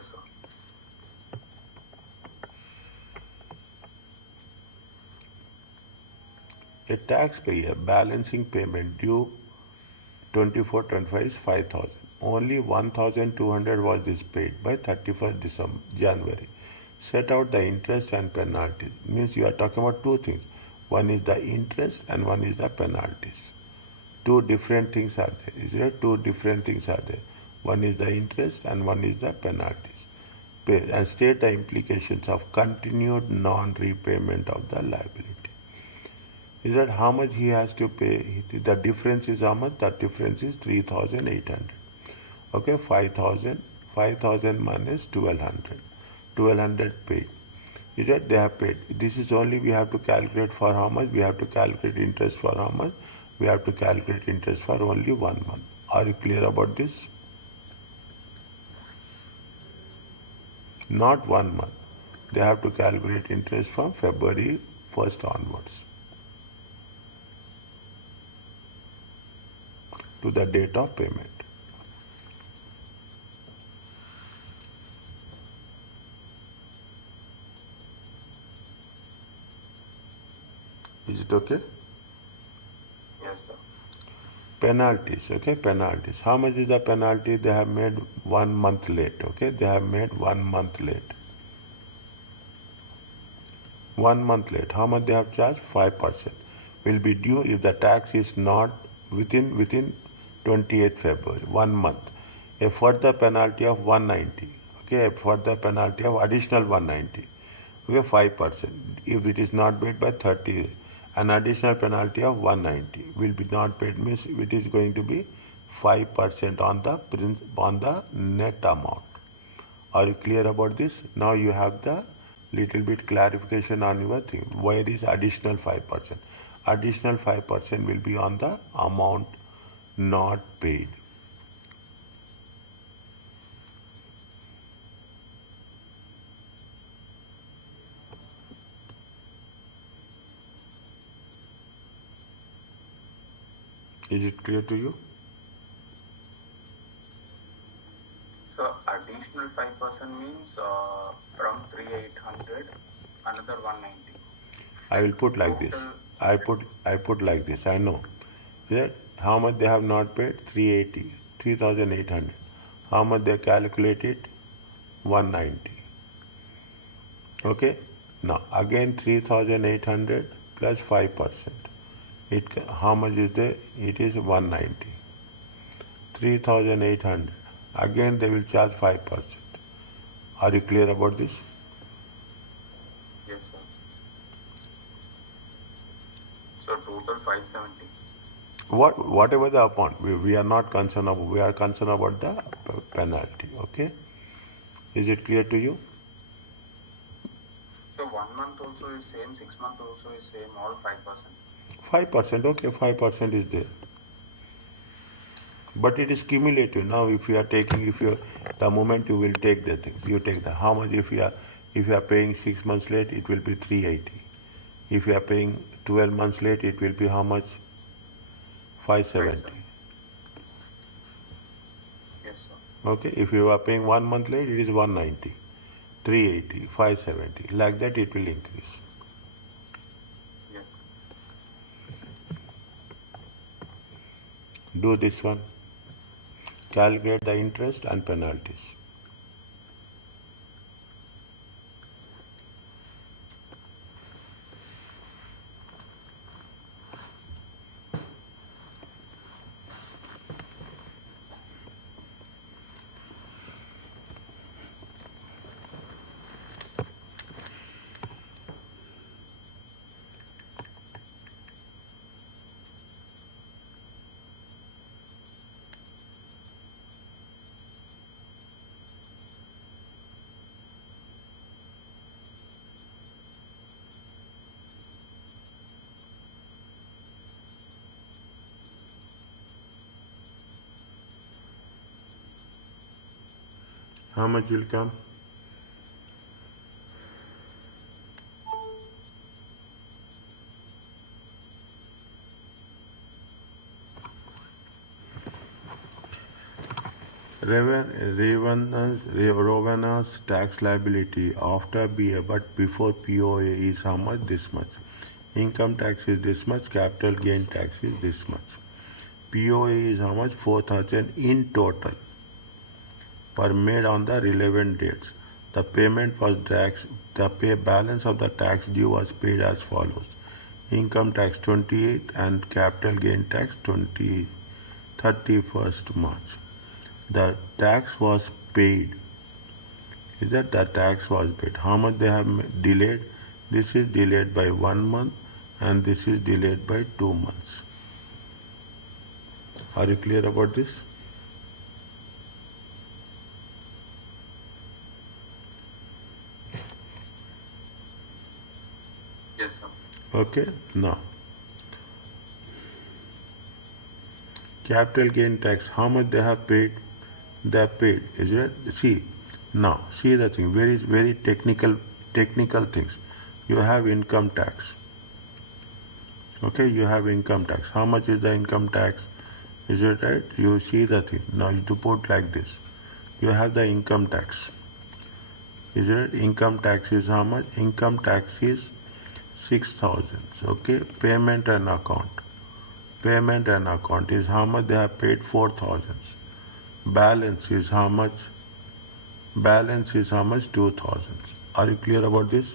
sir. A taxpayer balancing payment due 24-25 is 5,000. Only 1,200 was paid by 31st January. Set out the interest and penalties. Means you are talking about two things. One is the interest and one is the penalties. Two different things are there. Is there? Two different things are there. One is the interest and one is the penalties. And state the implications of continued non-repayment of the liability. Is that how much he has to pay? The difference is how much? The difference is 3,800. Okay, 5,000 minus 1,200. 1,200 paid. Is that they have paid? This is only we have to calculate for how much? We have to calculate interest for how much? We have to calculate interest for only 1 month. Are you clear about this? Not 1 month. They have to calculate interest from February 1st onwards. to the date of payment. Is it okay? Yes, sir. Penalties, okay, penalties. How much is the penalty? They have made 1 month late, okay? They have made 1 month late. 1 month late. How much they have charged? 5%. Will be due if the tax is not within 28th February, 1 month. A further penalty of 190. Okay, a further penalty of additional 190. Okay, 5%. If it is not paid by 30, an additional penalty of 190 will be not paid, means it is going to be 5% on the net amount. Are you clear about this? Now you have the little bit clarification on your thing. Where is additional 5%? Additional 5% will be on the amount not paid. Is it clear to you? So additional 5% means from 3,800, another 190. I will put like this. I put like this. I know. That how much they have not paid? 380, 3,800. How much they calculated? 190. Okay. Now again 3,800 plus 5%. How much is there? It is 190. 3,800. Again they will charge 5%. Are you clear about this? Yes, sir. So total 570. Whatever the amount, we are not concerned about. We are concerned about the penalty. Okay. Is it clear to you? So 1 month also is same, 6 month also is same, all 5%. 5%. Okay, 5% is there. But it is cumulative. Now, if you are taking, the moment you will take the things, you take the how much. If you are paying 6 months late, it will be 380. If you are paying 12 months late, it will be how much? 570. Yes, sir. Okay. If you are paying 1 month late, it is 190, 380, 570. Like that, it will increase. Yes. Do this one. Calculate the interest and penalties. How much will come? Ravana's tax liability after BA but before POA is how much? This much. Income tax is this much. Capital gain tax is this much. POA is how much? 4,000 in total were made on the relevant dates. The payment was balance of the tax due was paid as follows. Income tax 28 and capital gain tax 31st March. The tax was paid. Is that the tax was paid? How much they have delayed? This is delayed by 1 month and this is delayed by 2 months. Are you clear about this? Yes, sir. Okay, now capital gain tax, how much they have paid? They have paid, is it? See, now see the thing, very technical things. You have income tax. Okay, you have income tax. How much is the income tax? Is it right? You see the thing. Now you put like this. You have the income tax. Is it? Income tax is how much? Income tax is 6,000. Okay. Payment and account. Payment and account is how much they have paid 4,000. Balance is how much? Balance is how much? 2,000. Are you clear about this?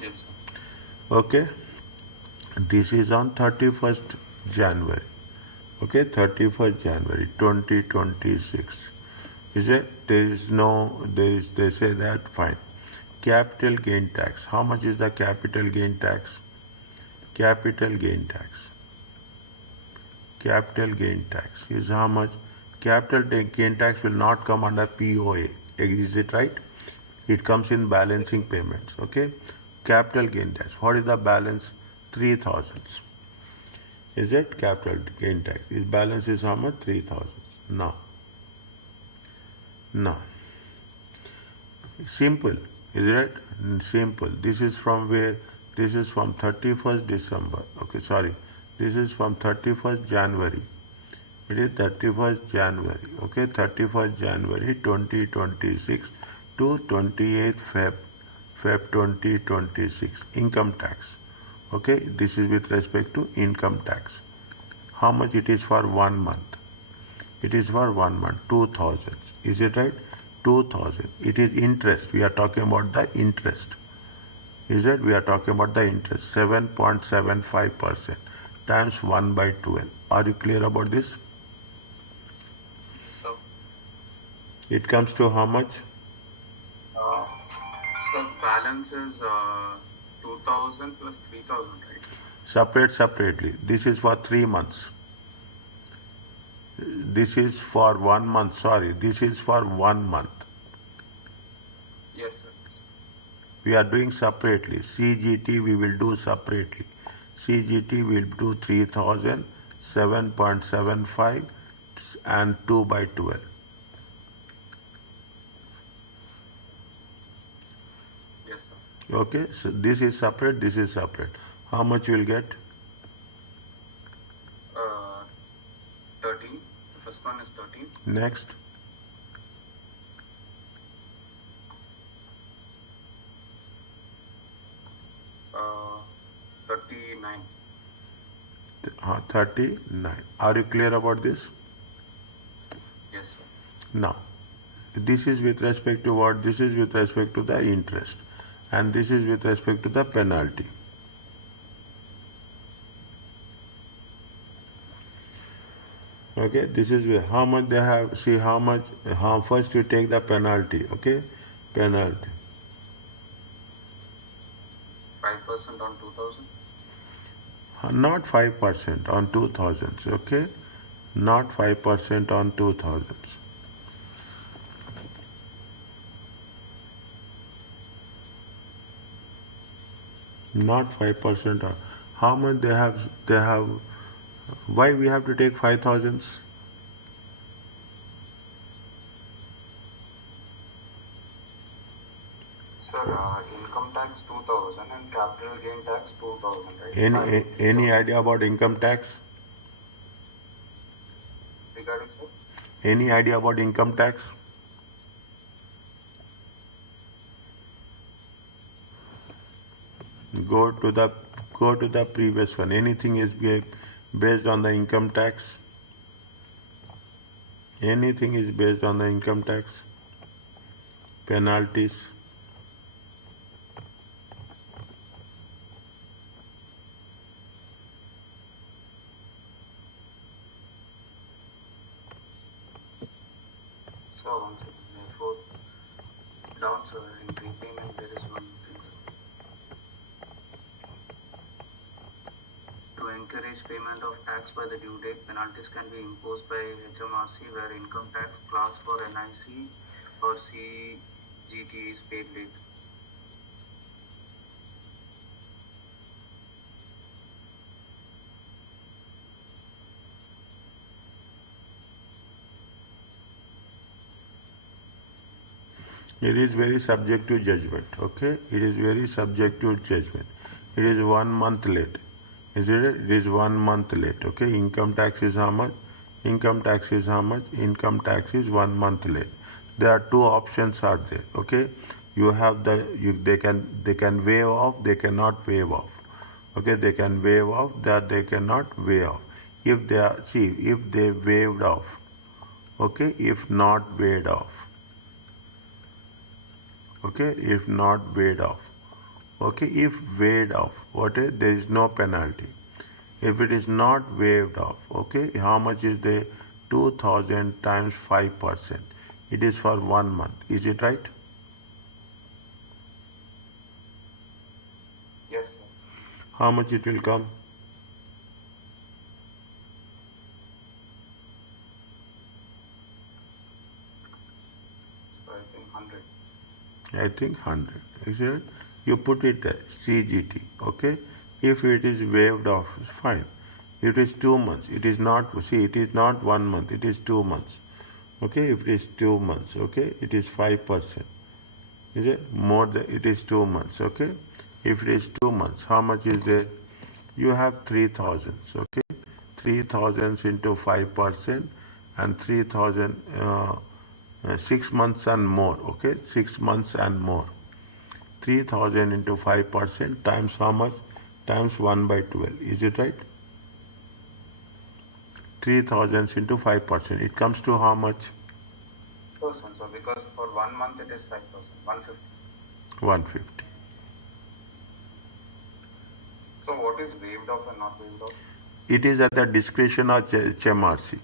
Yes, sir. Okay. This is on 31st January. Okay, 31st January 2026. Is it? They say that, fine. Capital gain tax. How much is the capital gain tax? Capital gain tax. Capital gain tax is how much? Capital gain tax will not come under POA. Is it right? It comes in balancing payments. Okay? Capital gain tax. What is the balance? 3,000. Is it? Capital gain tax. Its balance is how much? 3,000. Now. Simple. Is it? Simple. This is from where? This is from 31st December. Okay, sorry. This is from 31st January. It is 31st January. Okay, 31st January 2026 to 28th Feb 2026. Income tax. Okay, this is with respect to income tax. How much it is for 1 month? It is for 1 month, 2,000. Is it right? 2,000. It is interest. We are talking about the interest. Is it? We are talking about the interest. 7.75% times 1 by 12. Are you clear about this? So, It comes to how much? so balance is 2,000 plus 3,000, right? Separately. This is for 3 months. This is for 1 month. Sorry, this is for 1 month. Yes, sir. We are doing separately. CGT we will do separately. CGT will do 3,000, 7.75 and 2 by 12. Yes, sir. Okay, so this is separate, this is separate. How much you will get? 13. The first one is 13. Next. Uh, 39. 39. Are you clear about this? Yes, sir. Now, this is with respect to what? This is with respect to the interest, and this is with respect to the penalty. Okay, this is how much they have. See how much. How first you take the penalty. Okay, penalty. 5% on 2,000. Not 5% on 2,000. Okay, not 5% on 2,000. Not 5% on. How much they have? They have. Why we have to take 5,000? Sir, income tax 2,000 and capital gain tax 2,000, right? Any idea about income tax? Regarding, sir? Any idea about income tax? Go to the previous one. Anything is based on the income tax? Anything is based on the income tax? Penalties? So, one second. Therefore, down, sir, in prepayment there is one thing, sir. To encourage payment of tax by the due date, penalties can be imposed by HMRC where income tax class for NIC or CGT is paid late. It is very subject to judgment. Okay, it is very subject to judgment. It is 1 month late. Is it? It is 1 month late. Okay. Income tax is how much? Income tax is how much? Income tax is 1 month late. There are two options are there. Okay. You have they can waive off. They cannot waive off. Okay. They can waive off. That they cannot waive off. If they are if they waived off. Okay. If not waived off. Okay. If not waived off. Okay. If waived off. What is? There is no penalty. If it is not waived off, okay, how much is the 2000 times 5%? It is for 1 month. Is it right? Yes, sir. How much it will come? So I think 100. I think 100. Is it? You put it there, CGT, okay? If it is waived off, fine. It is 2 months. It is not, see, it is not 1 month. It is 2 months. Okay, if it is 2 months, okay, it is 5%. Is it? More than, it is 2 months, okay? If it is 2 months, how much is there? You have 3000, okay? 3000 into 5% and 3000, 6 months and more, okay? 6 months and more. 3000 into 5% times how much? Times 1 by 12. Is it right? 3000 into 5%. It comes to how much? Percent. So because for 1 month it is 5%, 150. 150. So what is waived off and not waived off? It is at the discretion of HMRC.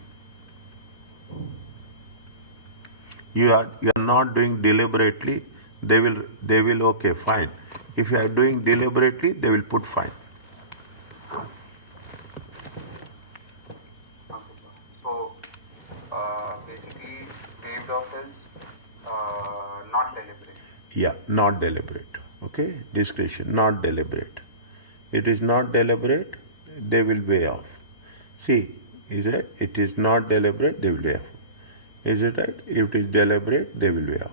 You are not doing deliberately. They will okay, fine. If you are doing deliberately, they will put fine. Okay, sir. So basically waived off is not deliberate. Yeah, not deliberate. Okay, discretion, not deliberate. It is not deliberate, they will waive off. See, is it? It is not deliberate, they will waive off. Is it right? If it is deliberate, they will waive off.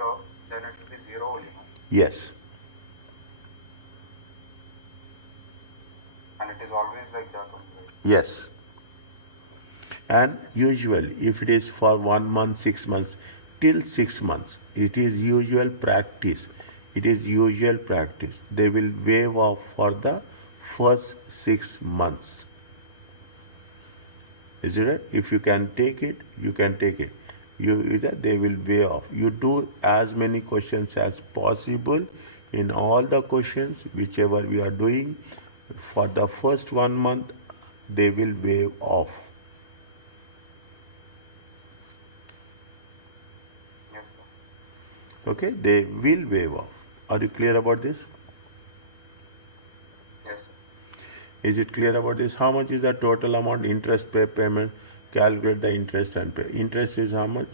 Off, then it will be zero only, no? Yes. And it is always like that only, right? Yes. And usually, if it is for 1 month, 6 months, till 6 months, it is usual practice. It is usual practice. They will waive off for the first 6 months. Is it right? If you can take it, you can take it. They will waive off. You do as many questions as possible. In all the questions, whichever we are doing, for the first 1 month, they will waive off. Yes, sir. Okay, they will waive off. Are you clear about this? Yes, sir. Is it clear about this? How much is the total amount interest payment? Calculate the interest and pay. Interest is how much?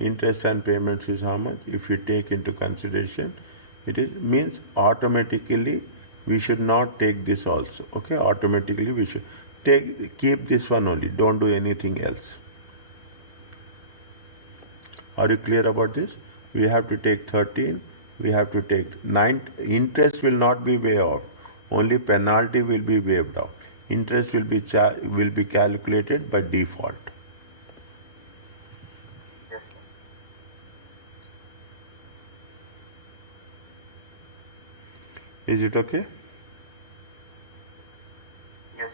Interest and payments is how much? If you take into consideration, it is means automatically we should not take this also. Okay, automatically we should keep this one only. Don't do anything else. Are you clear about this? We have to take 13. We have to take 9. Interest will not be waived off. Only penalty will be waived off. Interest will be calculated by default. Yes, sir. Is it okay? Yes,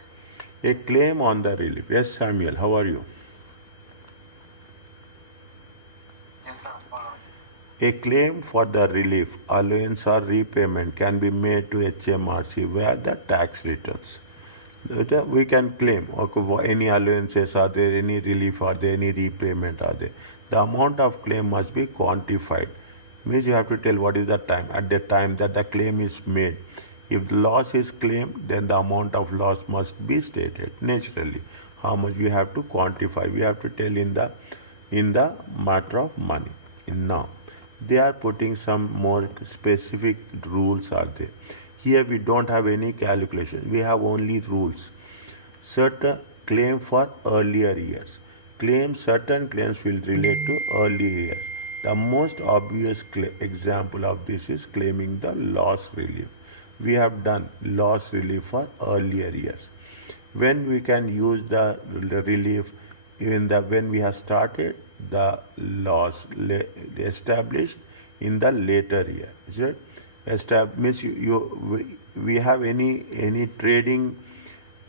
sir. A claim on the relief. Yes, Samuel, how are you? Yes, sir. A claim for the relief, allowance or repayment can be made to HMRC via the tax returns. We can claim okay, any allowances, are there any relief, are there any repayment, are there. The amount of claim must be quantified. Means you have to tell what is the time, at the time that the claim is made. If the loss is claimed, then the amount of loss must be stated naturally. How much we have to quantify, we have to tell in the matter of money. Now, they are putting some more specific rules are there. Here we don't have any calculation, we have only rules. Certain claim for earlier years. Certain claims will relate to early years. The most obvious example of this is claiming the loss relief. We have done loss relief for earlier years. When we can use the relief when we have started the loss established in the later year. Is it? Means we have any trading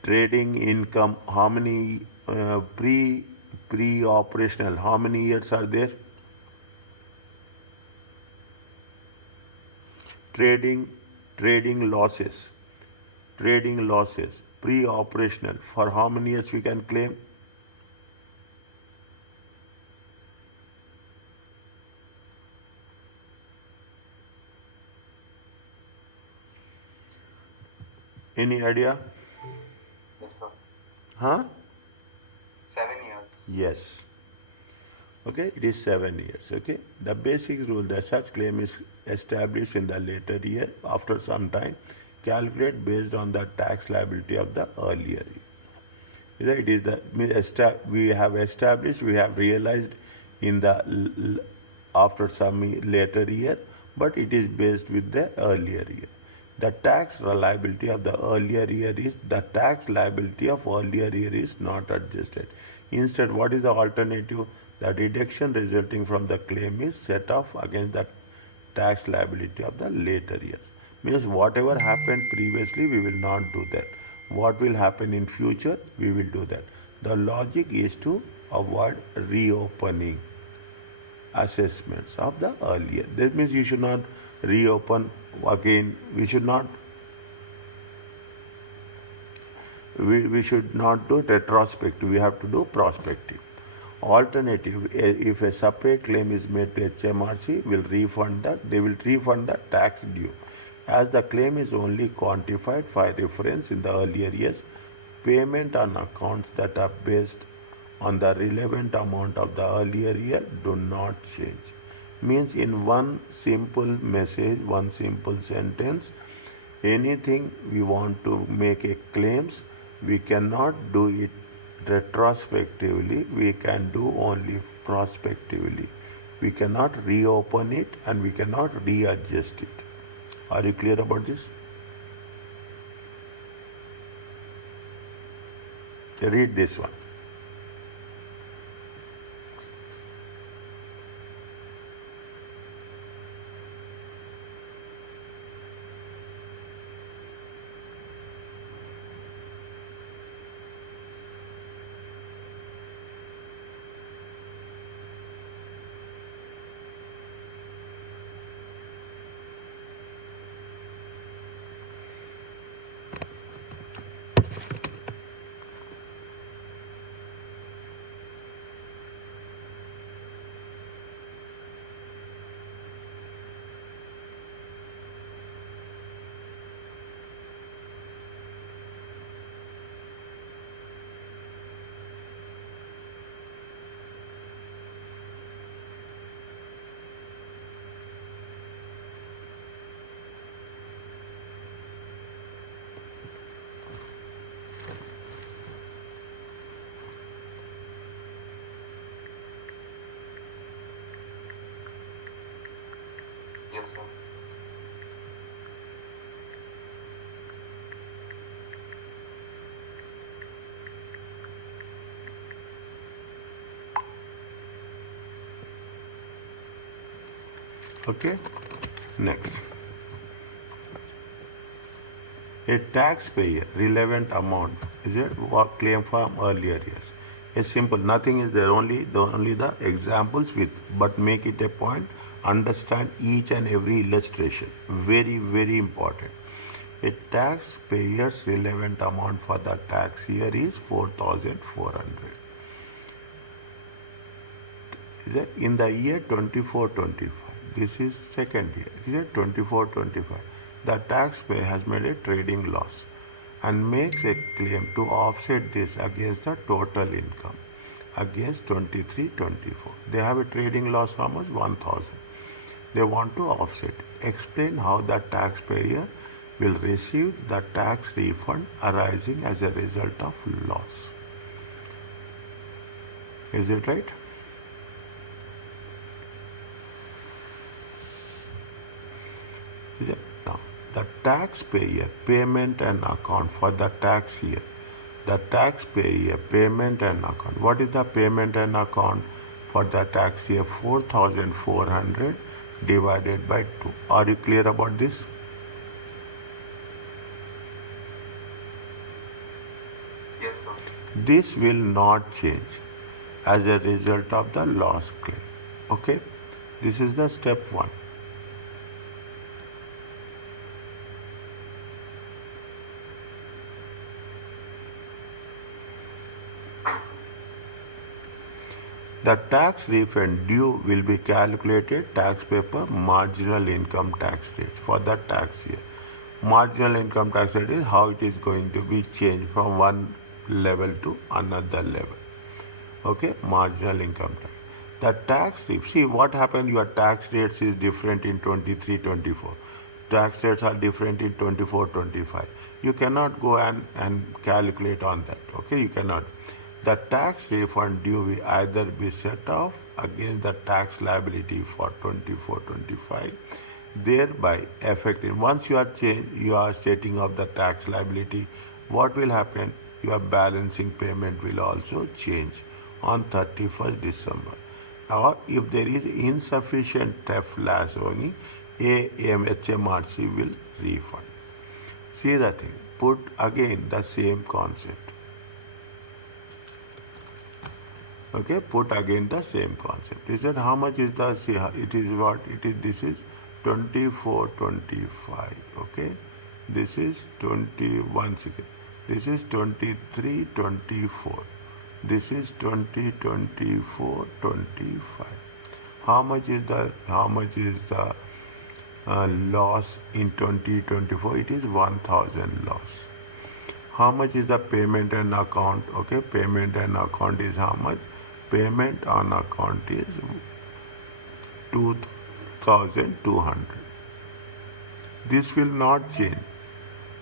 income, how many pre operational, how many years are there? Trading losses pre operational, for how many years we can claim? Any idea? Yes, sir. Huh? 7 years. Yes. Okay, it is 7 years. Okay, the basic rule that such claim is established in the later year. After some time, calculate based on the tax liability of the earlier year. It is the we have established, we have realized in the after some later year, but it is based with the earlier year. The tax liability of the earlier year is not adjusted. Instead, what is the alternative? The deduction resulting from the claim is set off against the tax liability of the later years. Means whatever happened previously, we will not do that. What will happen in future, we will do that. The logic is to avoid reopening assessments of the earlier. That means you should not reopen again. We should not do retrospective. We have to do prospective. Alternative, if a separate claim is made to HMRC, they will refund the tax due. As the claim is only quantified for reference in the earlier years, payment on accounts that are based on the relevant amount of the earlier year do not change. Means in one simple message, one simple sentence, anything we want to make a claims, we cannot do it retrospectively, we can do only prospectively. We cannot reopen it and we cannot readjust it. Are you clear about this? Read this one. Yes, sir. Okay, next. A taxpayer relevant amount is a claim from earlier years. A simple, nothing is there, only the examples with, but make it a point Understand each and every illustration. Very, very important. A taxpayer's relevant amount for the tax year is 4,400. In the year 24-25, this is second year, is it 24-25, the taxpayer has made a trading loss and makes a claim to offset this against the total income against 23-24. They have a trading loss how much? 1,000. They want to offset. Explain how the taxpayer will receive the tax refund arising as a result of loss. Is it right? Now, the taxpayer payment and account for the tax year. The taxpayer payment and account. What is the payment and account for the tax year? 4,400 divided by 2. Are you clear about this? Yes, sir. This will not change as a result of the loss claim. Okay? This is the step 1. The tax refund due will be calculated tax paper marginal income tax rate for the tax year. Marginal income tax rate is how it is going to be changed from one level to another level. Okay, marginal income tax. The tax rate, see what happened, your tax rates is different in 23-24. Tax rates are different in 24-25. You cannot go and calculate on that. Okay, you cannot. The tax refund due will either be set off against the tax liability for 24-25, thereby affecting. Once you are setting off the tax liability, what will happen? Your balancing payment will also change on 31st December. Or if there is insufficient theft loss only, HMRC will refund. See the thing. Put again the same concept. Okay, put again the same concept. Is that how much is the, see, it is what, it is, this is 24-25, okay, this is 21 second, this is 23-24, this is 20-24-25. How much is the loss in 2024? It is 1,000 loss. How much is the payment and account? Okay, payment and account is how much? Payment on account is 2,200. This will not change.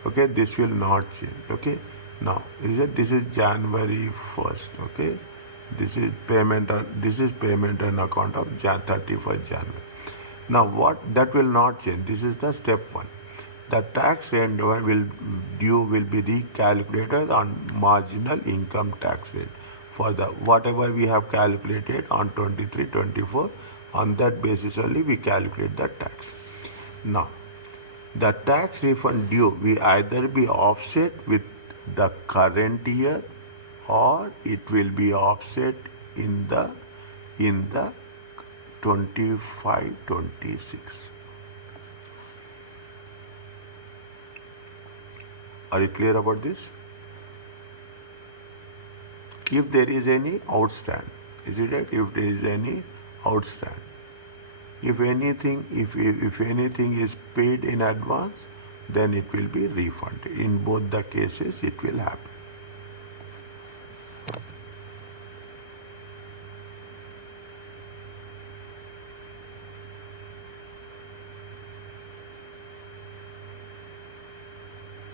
Okay, this will not change. Okay, now this is January 1st. Okay, this is payment on account of 31st January. Now what that will not change. This is the step 1. The tax rate will be recalculated on marginal income tax rate. For the whatever we have calculated on 23-24, on that basis only we calculate the tax. Now, the tax refund due will either be offset with the current year or it will be offset in the 25-26. Are you clear about this? If there is any outstand, is it right? If there is any outstand, if anything is paid in advance, then it will be refunded. In both the cases, it will happen.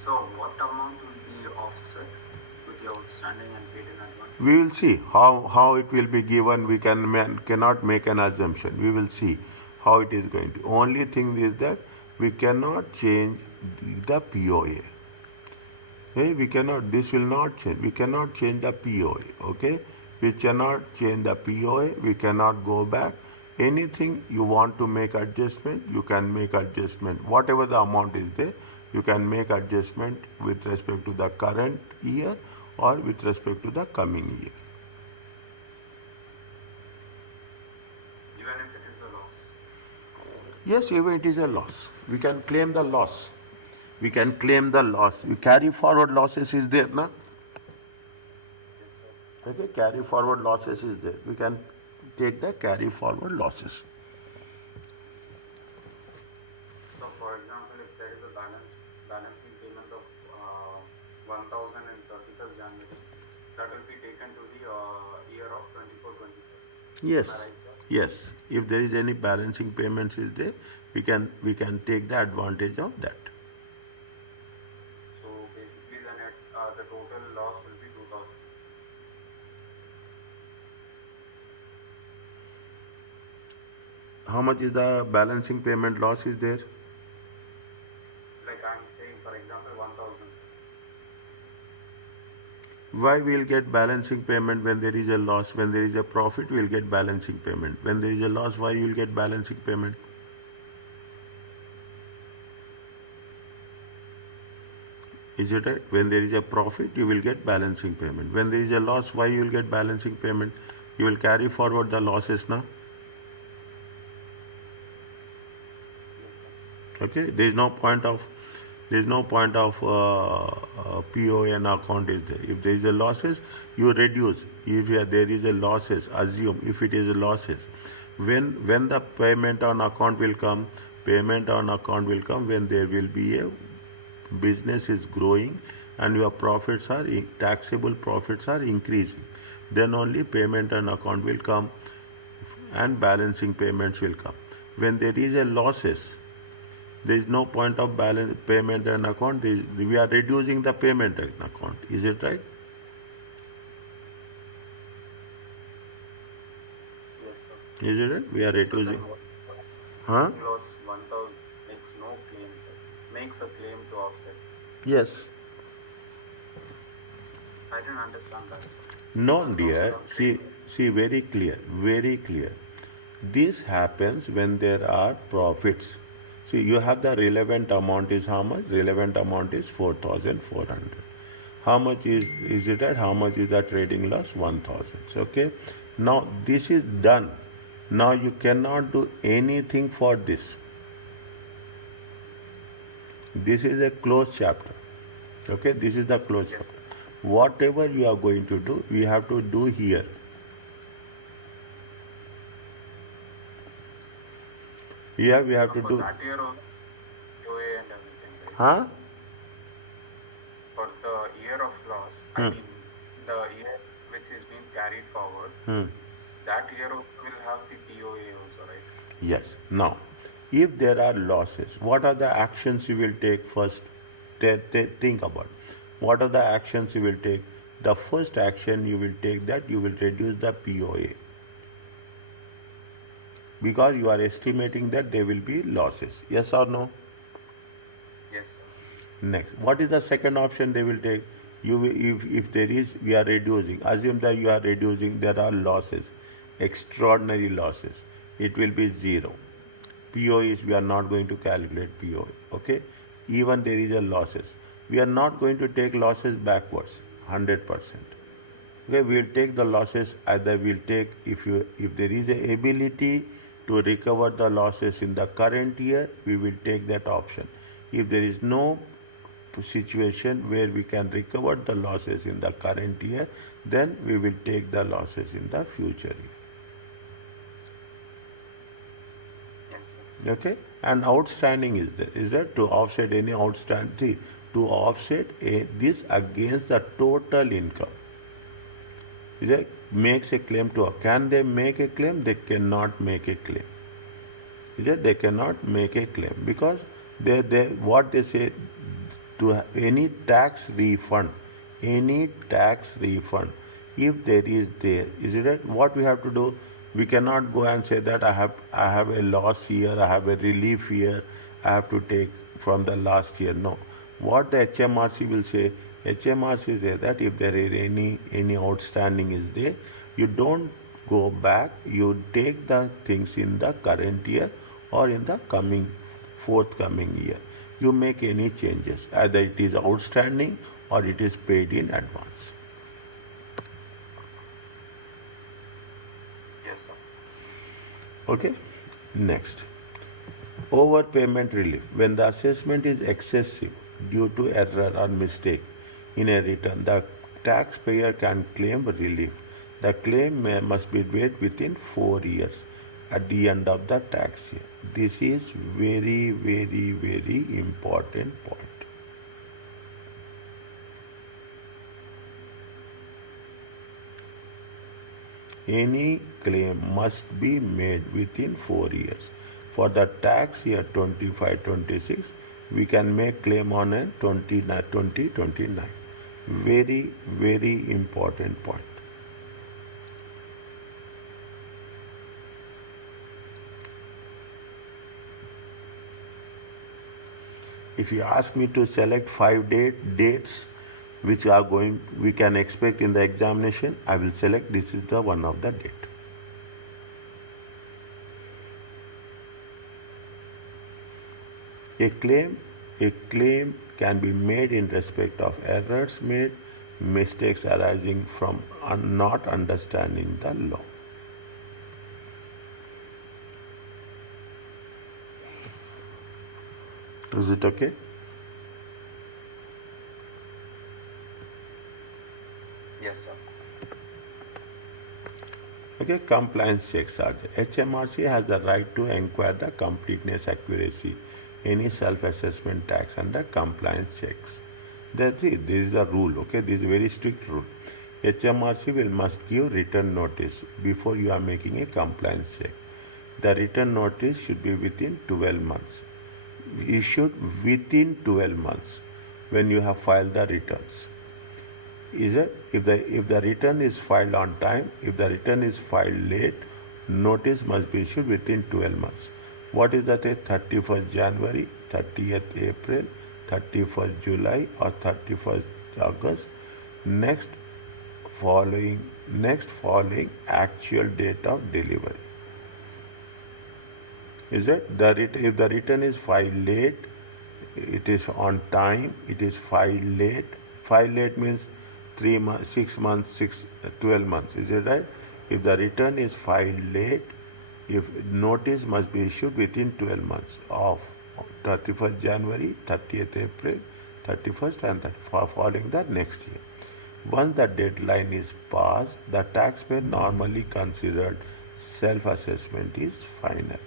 So what amount will be offset with the outstanding and paid in advance? We will see how it will be given. We cannot make an assumption. We will see how it is going to. Only thing is that we cannot change the POA. Okay? This will not change. We cannot change the POA. Okay? We cannot change the POA. We cannot go back. Anything you want to make adjustment, you can make adjustment. Whatever the amount is there, you can make adjustment with respect to the current year or with respect to the coming year. Even if it is a loss? Yes, even it is a loss. We can claim the loss. We can claim the loss. You carry forward losses is there, na? Yes, sir. Okay, carry forward losses is there. We can take the carry forward losses. So, for example, if there is a balancing payment of 1,000 in 31st January, that will be taken to the year of 24-25. Yes, Am I right, sir? yes. If there is any balancing payments is there, we can take the advantage of that. So basically, then the total loss will be 2,000. How much is the balancing payment loss is there? Like I'm saying, for example, 1,000. Why we'll get balancing payment when there is a loss? When there is a profit, we'll get balancing payment. When there is a loss, why you'll get balancing payment? Is it right? When there is a profit, you will get balancing payment. When there is a loss, why you will get balancing payment? You will carry forward the losses now. Yes, sir. Okay, there is no point of PON account is there. If there is a losses, you reduce. If there is a losses, assume if it is a losses, when the payment on account will come, when there will be a business is growing and your profits are taxable profits are increasing, then only payment on account will come and balancing payments will come. When there is a losses, there is no point of balance payment and account. We are reducing the payment and account. Is it right? Yes, sir. Is it right? We are So then reducing. what? Huh? Loss 1,000 makes no claim, sir. Makes a claim to offset. Yes. I didn't understand that, sir. No, 1,000 dear. of See, very clear, very clear. This happens when there are profits. See, you have the relevant amount is how much? Relevant amount is 4,400. How much is it at? How much is the trading loss? 1,000. Okay. Now this is done. Now you cannot do anything for this. This is a closed chapter. Okay, this is the closed Yes. chapter. Whatever you are going to do, we have to do here. Here we have to For do. that year of QA and everything, right? Huh? For the year of loss, I mean the year which is being carried forward, that year will have the POA also, right? Yes. Now, if there are losses, what are the actions you will take first? Think about. What are the actions you will take? The first action you will take that you will reduce the POA because you are estimating that there will be losses. Yes or no? Yes, sir. Next, what is the second option they will take? If there is, we are reducing. Assume that you are reducing, there are losses, extraordinary losses. It will be zero. PO is, we are not going to calculate PO. Okay? Even there is a losses. We are not going to take losses backwards, 100%. Okay, we will take the losses, either we will take, if there is a ability to recover the losses in the current year, we will take that option. If there is no situation where we can recover the losses in the current year, then we will take the losses in the future year. Yes, sir. Okay, and outstanding is there. Is that to offset any outstanding? See, to offset this against the total income. Is that makes a claim to? Can they make a claim? They cannot make a claim. Is that they cannot make a claim because they what they say to any tax refund, if there is there, is it right? What we have to do? We cannot go and say that I have a loss here, I have a relief here, I have to take from the last year. No. What the HMRC will say, HMRC say that if there is any outstanding is there, you don't go back, you take the things in the current year or in the forthcoming year. You make any changes, either it is outstanding or it is paid in advance. Yes, sir. Okay, next. Overpayment relief. When the assessment is excessive due to error or mistake in a return, the taxpayer can claim relief. The claim must be made within 4 years at the end of the tax year. This is very, very, very important point. Any claim must be made within 4 years. For the tax year 25-26, we can make claim on a 2029. Very, very important point. If you ask me to select 5 dates which are going we can expect in the examination, I will select this is the one of the date. A claim can be made in respect of errors made, mistakes arising from not understanding the law. Is it okay? Yes, sir. Okay, compliance checks are there. HMRC has the right to inquire the completeness, accuracy, any self-assessment tax under compliance checks. That's it. This is the rule. Okay, this is a very strict rule. HMRC must give written notice before you are making a compliance check. The written notice should be within 12 months. Issued within 12 months when you have filed the returns. Is it if the return is filed on time, if the return is filed late, notice must be issued within 12 months. What is that? 31st January, 30th April, 31st July, or 31st August. Next following actual date of delivery. Is it if the return is filed late, it is on time, it is filed late. Filed late means 3 months, 6 months, 12 months. Is it right? If the return is filed late, if notice must be issued within 12 months of 31st January, 30th April, 31st and following the next year. Once the deadline is passed, the taxpayer normally considered self-assessment is final.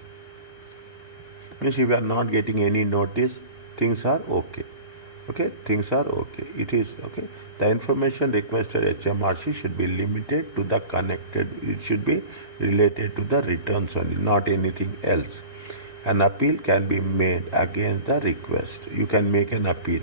Means if you are not getting any notice, things are okay. Okay, things are okay. It is okay. The information requested HMRC should be limited to the connected. It should be related to the returns only, not anything else. An appeal can be made against the request. You can make an appeal.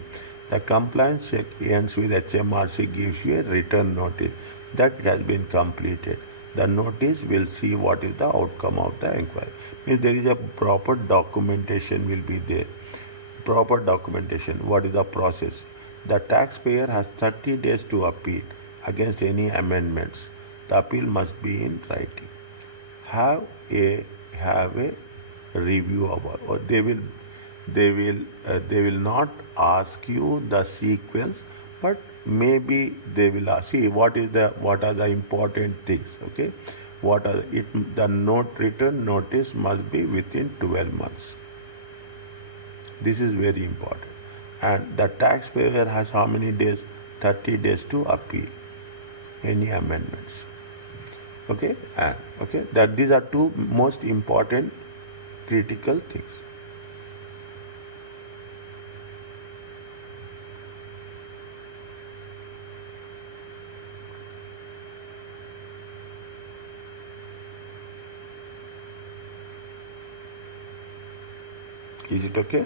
The compliance check ends with HMRC gives you a return notice that it has been completed. The notice will see what is the outcome of the inquiry. Means there is a proper documentation will be there. Proper documentation. What is the process? The taxpayer has 30 days to appeal against any amendments. The appeal must be in writing. Have a review about, or they will not ask you the sequence, but maybe they will ask. See what are the important things. Okay, the return notice must be within 12 months. This is very important. And the taxpayer has how many days? 30 days to appeal any amendments. Okay, and that these are two most important critical things. Is it okay?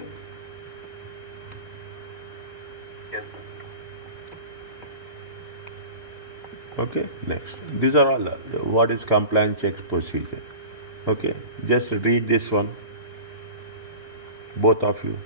Yes, sir. Okay, next. These are all what is compliance checks procedure. Okay, just read this one, both of you.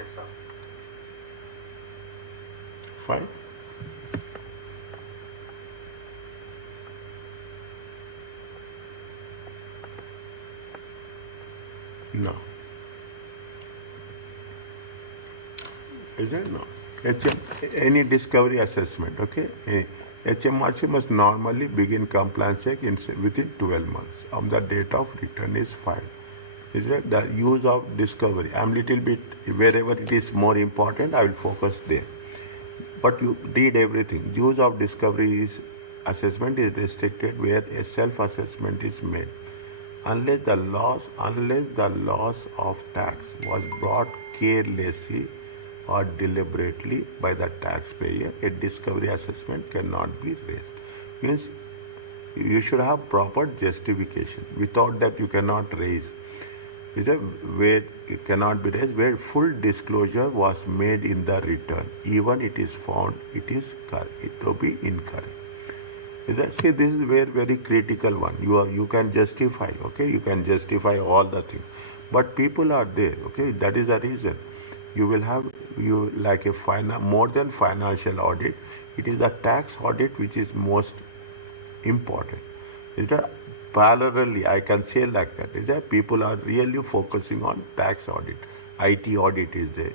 Yes, sir. Fine. No. Is it? No. Any discovery assessment, okay? HMRC must normally begin compliance check within 12 months of the date of return is filed. Is that the use of discovery? I'm little bit, wherever it is more important, I will focus there. But you read everything. Use of discovery is assessment is restricted where a self-assessment is made. Unless the loss of tax was brought carelessly or deliberately by the taxpayer, a discovery assessment cannot be raised. Means you should have proper justification. Without that, you cannot raise. Is that where it cannot be raised, where full disclosure was made in the return, even it is found it to be incorrect. Is that, see, this is where very critical one. You can justify, okay, you can justify all the things, but people are there, okay. That is the reason you will have you like a more than financial audit. It is the tax audit which is most important. Is that parallelly I can say like that? Is that people are really focusing on tax audit, IT audit is there,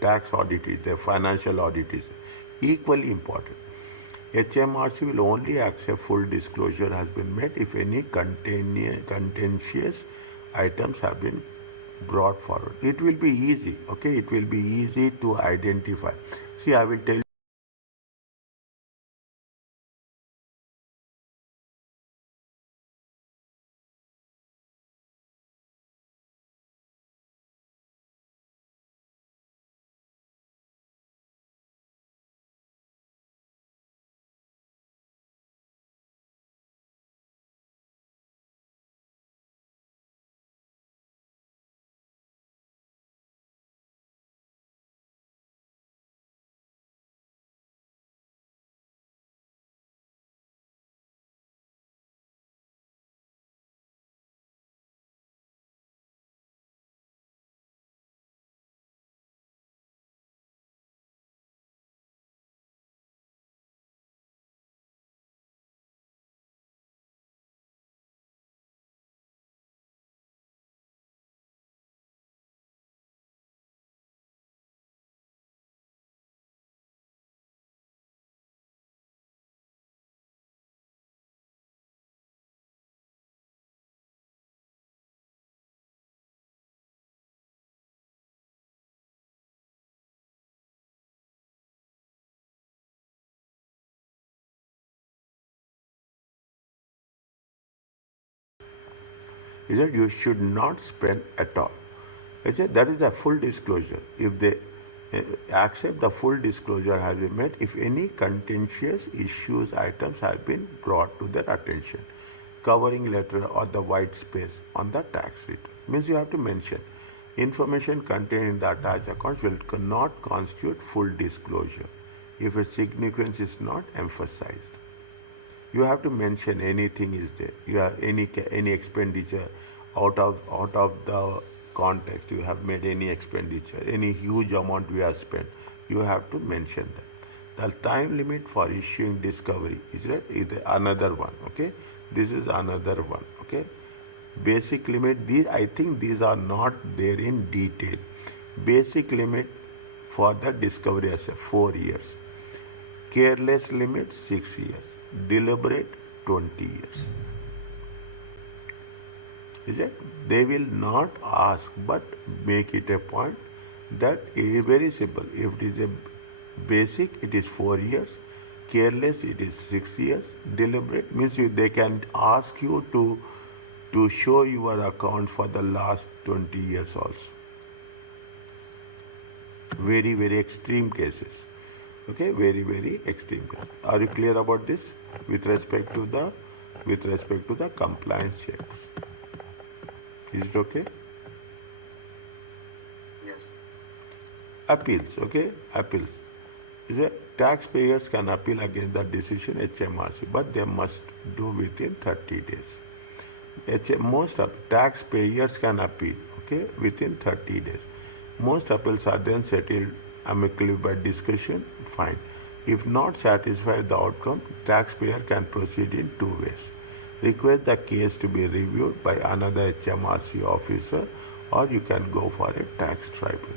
tax audit is there, financial audit is there. Equally important. HMRC will only accept full disclosure has been made if any contentious items have been brought forward. It will be easy, okay? It will be easy to identify. See, I will tell you. Is that you should not spend at all. That is a full disclosure. If they accept the full disclosure has been made, if any contentious issues items have been brought to their attention, covering letter or the white space on the tax return. Means you have to mention information contained in the attached accounts will not constitute full disclosure if its significance is not emphasized. You have to mention anything is there. You have any expenditure out of the context. You have made any expenditure, any huge amount we have spent. You have to mention that. The time limit for issuing discovery is another one. Okay, this is another one. Okay, basic limit. I think these are not there in detail. Basic limit for the discovery as 4 years. Careless limit 6 years. Deliberate 20 years. Is it? They will not ask but make it a point that it is very simple. If it is a basic, it is 4 years. Careless, it is 6 years. Deliberate means they can ask you to show your account for the last 20 years also. Very, very extreme cases. Okay, very, very extreme cases. Are you clear about this with respect to the compliance checks? Is it okay? Yes. Appeals, okay? Appeals. Taxpayers can appeal against the decision HMRC, but they must do within 30 days. Most of taxpayers can appeal, okay, within 30 days. Most appeals are then settled amicably by discussion, fine. If not satisfied with the outcome, taxpayer can proceed in two ways. Request the case to be reviewed by another HMRC officer, or you can go for a tax tribunal.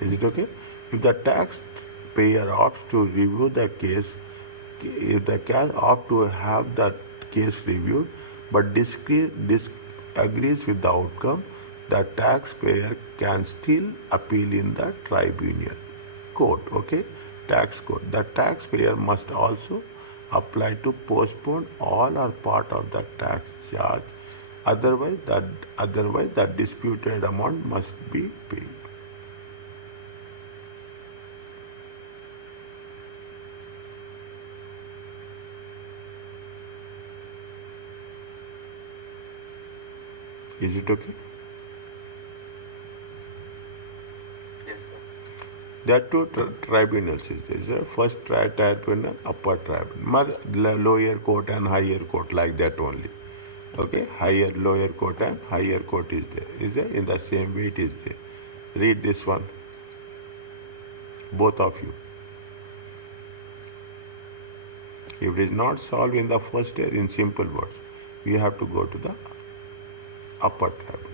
Is it okay? If the taxpayer opts to review the case, if the case opts to have the case reviewed but disagrees with the outcome, the taxpayer can still appeal in the tribunal court, okay? Tax court. The taxpayer must also apply to postpone all or part of the tax charge. Otherwise the disputed amount must be paid. Is it okay? Yes, sir. There are two tribunals. There is a first tribunal, upper tribunal, lower court and higher court, like that only. Okay, lower court and higher court is there. Is there? In the same way it is there. Read this one, both of you. If it is not solved in the first year in simple words, we have to go to the upper tribunal.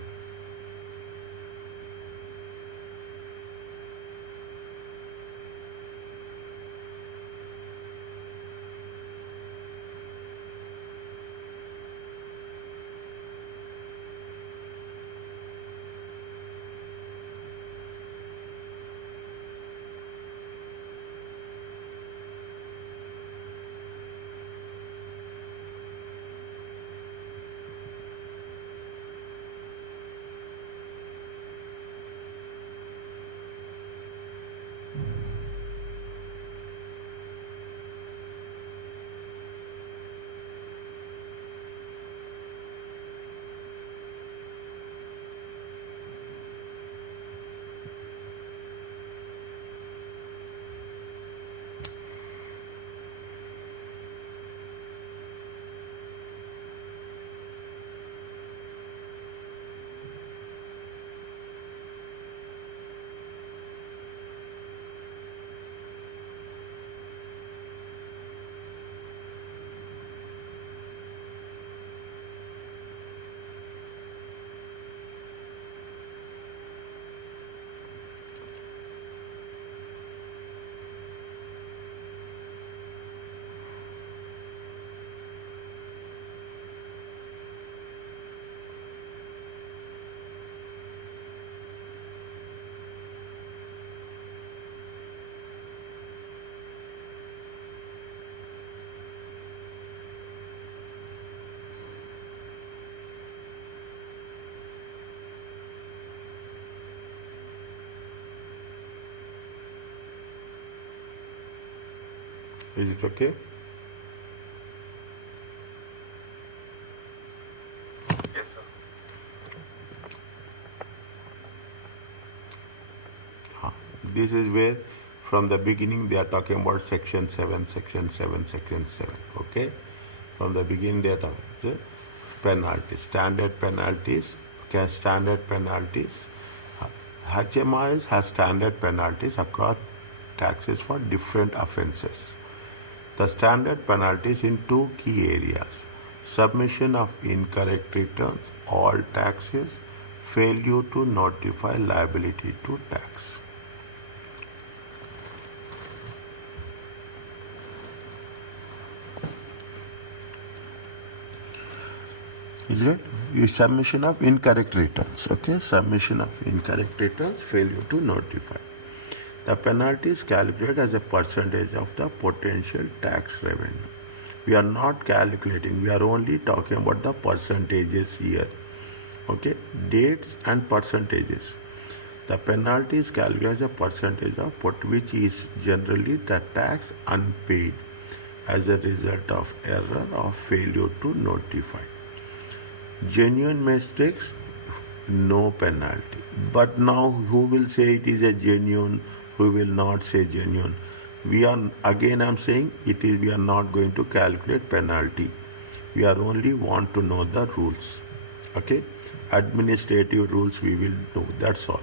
Is it okay? Yes, sir. This is where from the beginning they are talking about section 7, section 7, section 7. Okay? From the beginning they are talking the penalties, standard penalties. Okay, standard penalties. HMIs has standard penalties across taxes for different offences. The standard penalties in two key areas: submission of incorrect returns, all taxes, failure to notify liability to tax. Is it? Submission of incorrect returns. Okay, submission of incorrect returns, failure to notify. The penalty is calculated as a percentage of the potential tax revenue. We are not calculating, we are only talking about the percentages here. Okay, dates and percentages. The penalty is calculated as a percentage of which is generally the tax unpaid as a result of error or failure to notify. Genuine mistakes no penalty. But now who will say it is a genuine, who will not say genuine? We are, again I'm saying, it is, we are not going to calculate penalty. We are only want to know the rules. Okay? Administrative rules we will know, that's all.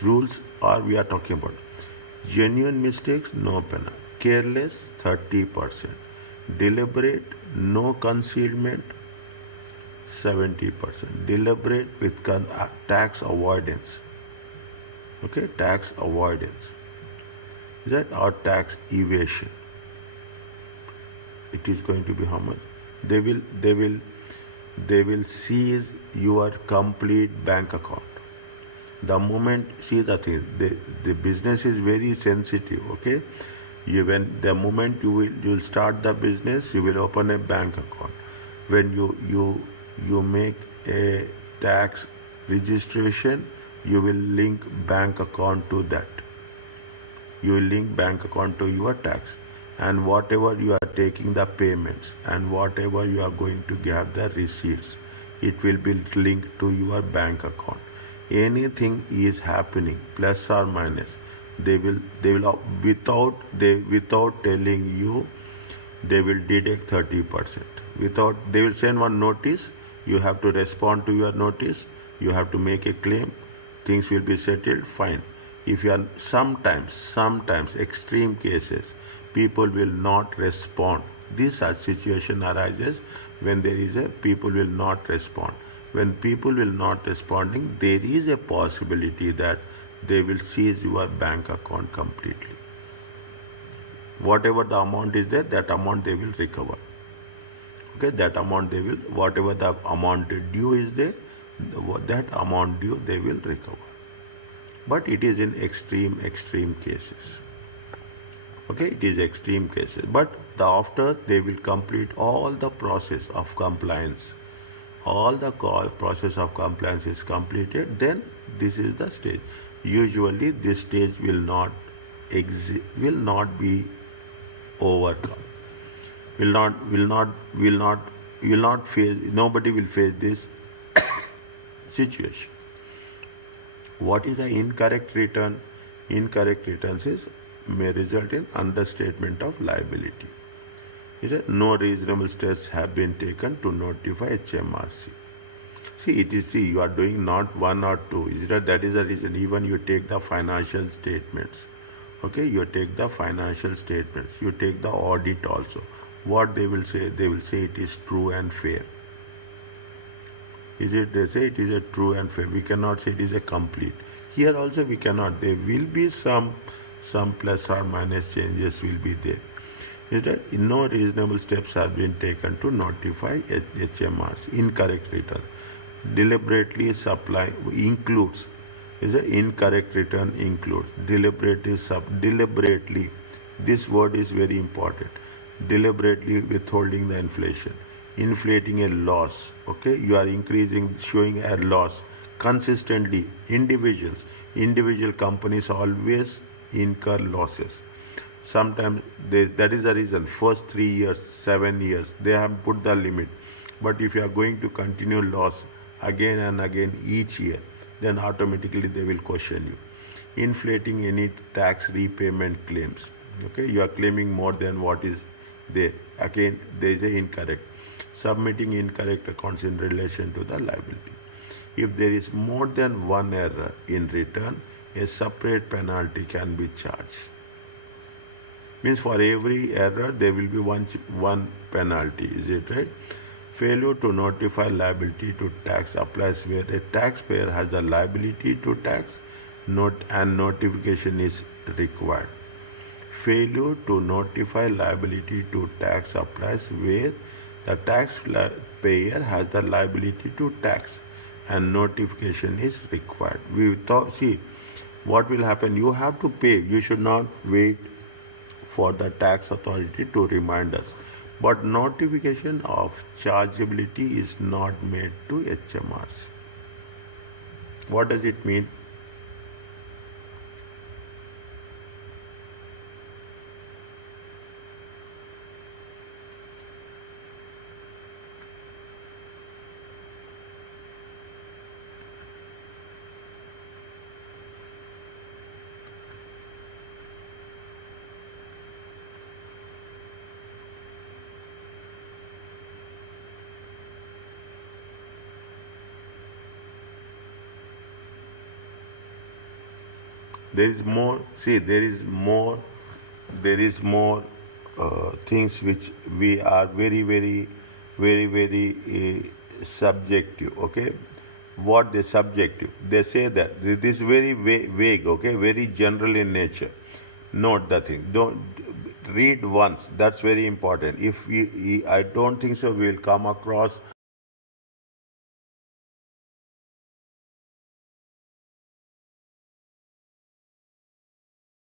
Rules are we are talking about. Genuine mistakes, no penalty. Careless, 30%. Deliberate, no concealment, 70%. Deliberate with tax avoidance. Okay, tax avoidance. Is that or tax evasion? It is going to be how much? They will seize your complete bank account. The moment, see the thing, the business is very sensitive. Okay, when the moment you'll start the business, you will open a bank account. When you make a tax registration, you will link bank account to that. You will link bank account to your tax, and whatever you are taking the payments and whatever you are going to have the receipts, it will be linked to your bank account. Anything is happening, plus or minus, they will without telling you, they will deduct 30%. Without, they will send one notice, you have to respond to your notice, you have to make a claim, things will be settled, fine. If you are sometimes extreme cases, people will not respond. This such situation arises when there is a people will not respond. When people will not responding, there is a possibility that they will seize your bank account completely. Whatever the amount is there, that amount they will recover. Okay, that amount they will, whatever the amount due is there, that amount due they will recover. But it is in extreme cases. Okay, it is extreme cases. But after they will complete all the process of compliance, all the process of compliance is completed, then this is the stage. Usually this stage will not be overcome. Will not face, nobody will face this situation. What is the incorrect return? Incorrect returns may result in understatement of liability. No reasonable steps have been taken to notify HMRC. See, you are doing not one or two. That is the reason. Even you take the financial statements. Okay, you take the financial statements. You take the audit also. What they will say? They will say it is true and fair. They say it is a true and fair. We cannot say it is a complete. Here also we cannot. There will be some plus or minus changes will be there. Is that no reasonable steps have been taken to notify HMRs. Incorrect return. Deliberately supply includes. Is that incorrect return includes. Deliberately. This word is very important. Deliberately withholding the inflation. Inflating a loss. Okay, you are showing a loss consistently. Individual companies always incur losses. Sometimes that is the reason. First 3 years, 7 years, they have put the limit. But if you are going to continue loss again and again each year, then automatically they will question you. Inflating any tax repayment claims. Okay, you are claiming more than what is there. Again, there is a incorrect. Submitting incorrect accounts in relation to the liability. If there is more than one error in return, a separate penalty can be charged. Means for every error there will be one penalty. Is it right? Failure to notify liability to tax applies where a taxpayer has the liability to tax and notification is required. Failure to notify liability to tax applies where the taxpayer has the liability to tax and notification is required. See, what will happen? You have to pay. You should not wait for the tax authority to remind us. But notification of chargeability is not made to HMRs. What does it mean? There is more. See, there is more things which we are very subjective. Okay, what they subjective? They say that this is very vague. Okay, very general in nature. Note the thing. Don't read once. That's very important. If I don't think so, we will come across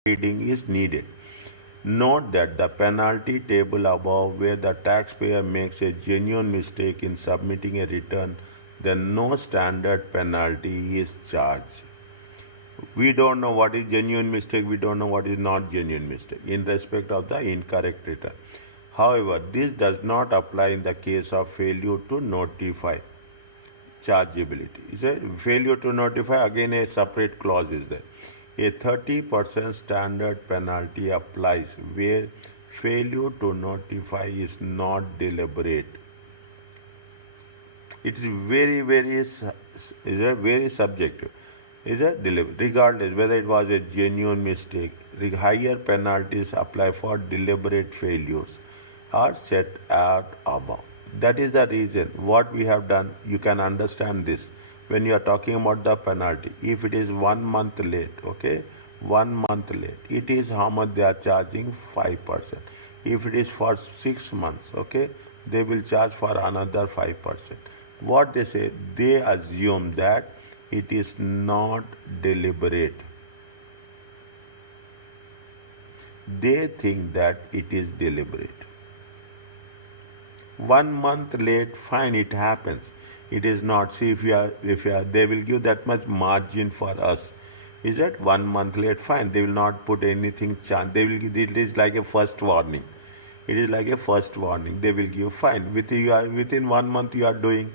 reading is needed. Note that the penalty table above, where the taxpayer makes a genuine mistake in submitting a return, then no standard penalty is charged. We don't know what is genuine mistake, we don't know what is not genuine mistake in respect of the incorrect return. However, this does not apply in the case of failure to notify chargeability. Is a failure to notify, again a separate clause is there. A 30% standard penalty applies where failure to notify is not deliberate. It is very subjective. Is a deliberate, regardless whether it was a genuine mistake. Higher penalties apply for deliberate failures are set out above. That is the reason what we have done. You can understand this when you are talking about the penalty. If it is 1 month late, okay, 1 month late, it is how much they are charging, 5%. If it is for 6 months, okay, they will charge for another 5%. What they say, they assume that it is not deliberate. They think that it is deliberate. 1 month late, fine, it happens. It is not. See, if you are, they will give that much margin for us. Is that 1 month late? Fine, they will not put anything chance. They will give, it is like a first warning. It is like a first warning. They will give, fine. Within 1 month you are doing,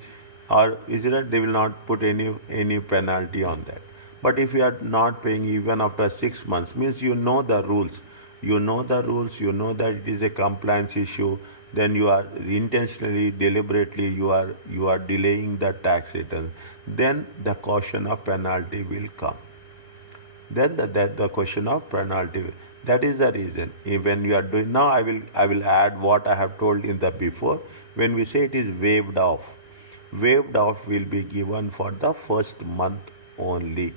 or is it that they will not put any penalty on that. But if you are not paying even after 6 months, means you know the rules. You know the rules. You know that it is a compliance issue. Then you are intentionally, deliberately, you are delaying the tax return. Then the question of penalty will come. Then the question of penalty. That is the reason. When you are doing now, I will add what I have told in the before. When we say it is waived off will be given for the first month only.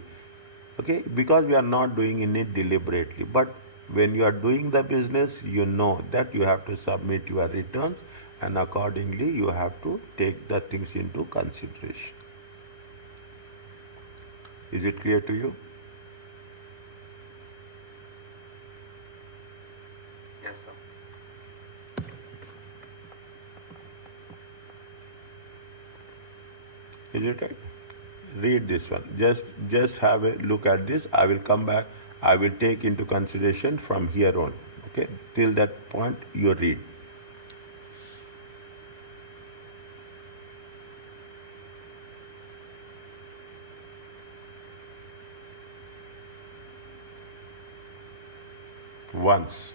Okay, because we are not doing it deliberately. But when you are doing the business, you know that you have to submit your returns, and accordingly you have to take the things into consideration. Is it clear to you? Yes, sir. Is it right? Read this one. Just have a look at this. I will come back. I will take into consideration from here on. Okay. Till that point, you read. Once.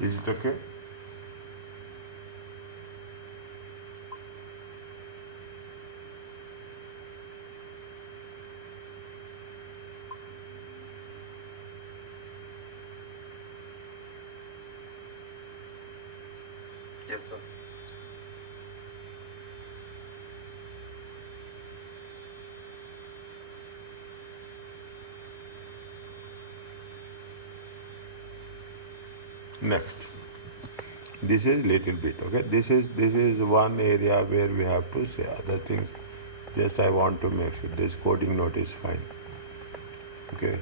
Is it okay? Yes, sir. Next. This is little bit, okay? This is one area where we have to say other things. Just I want to make sure this coding note is fine. Okay.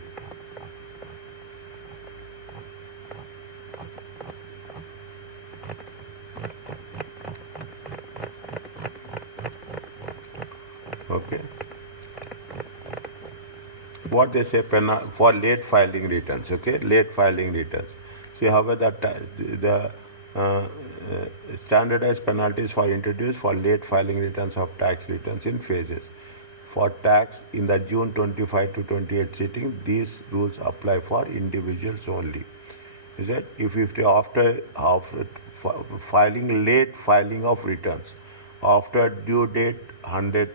Okay. What they say for late filing returns, okay? Late filing returns. See, however, the standardized penalties for introduced for late filing returns of tax returns in phases. For tax in the June 25 to 28 sitting, these rules apply for individuals only. Is that if after filing late filing of returns after due date 100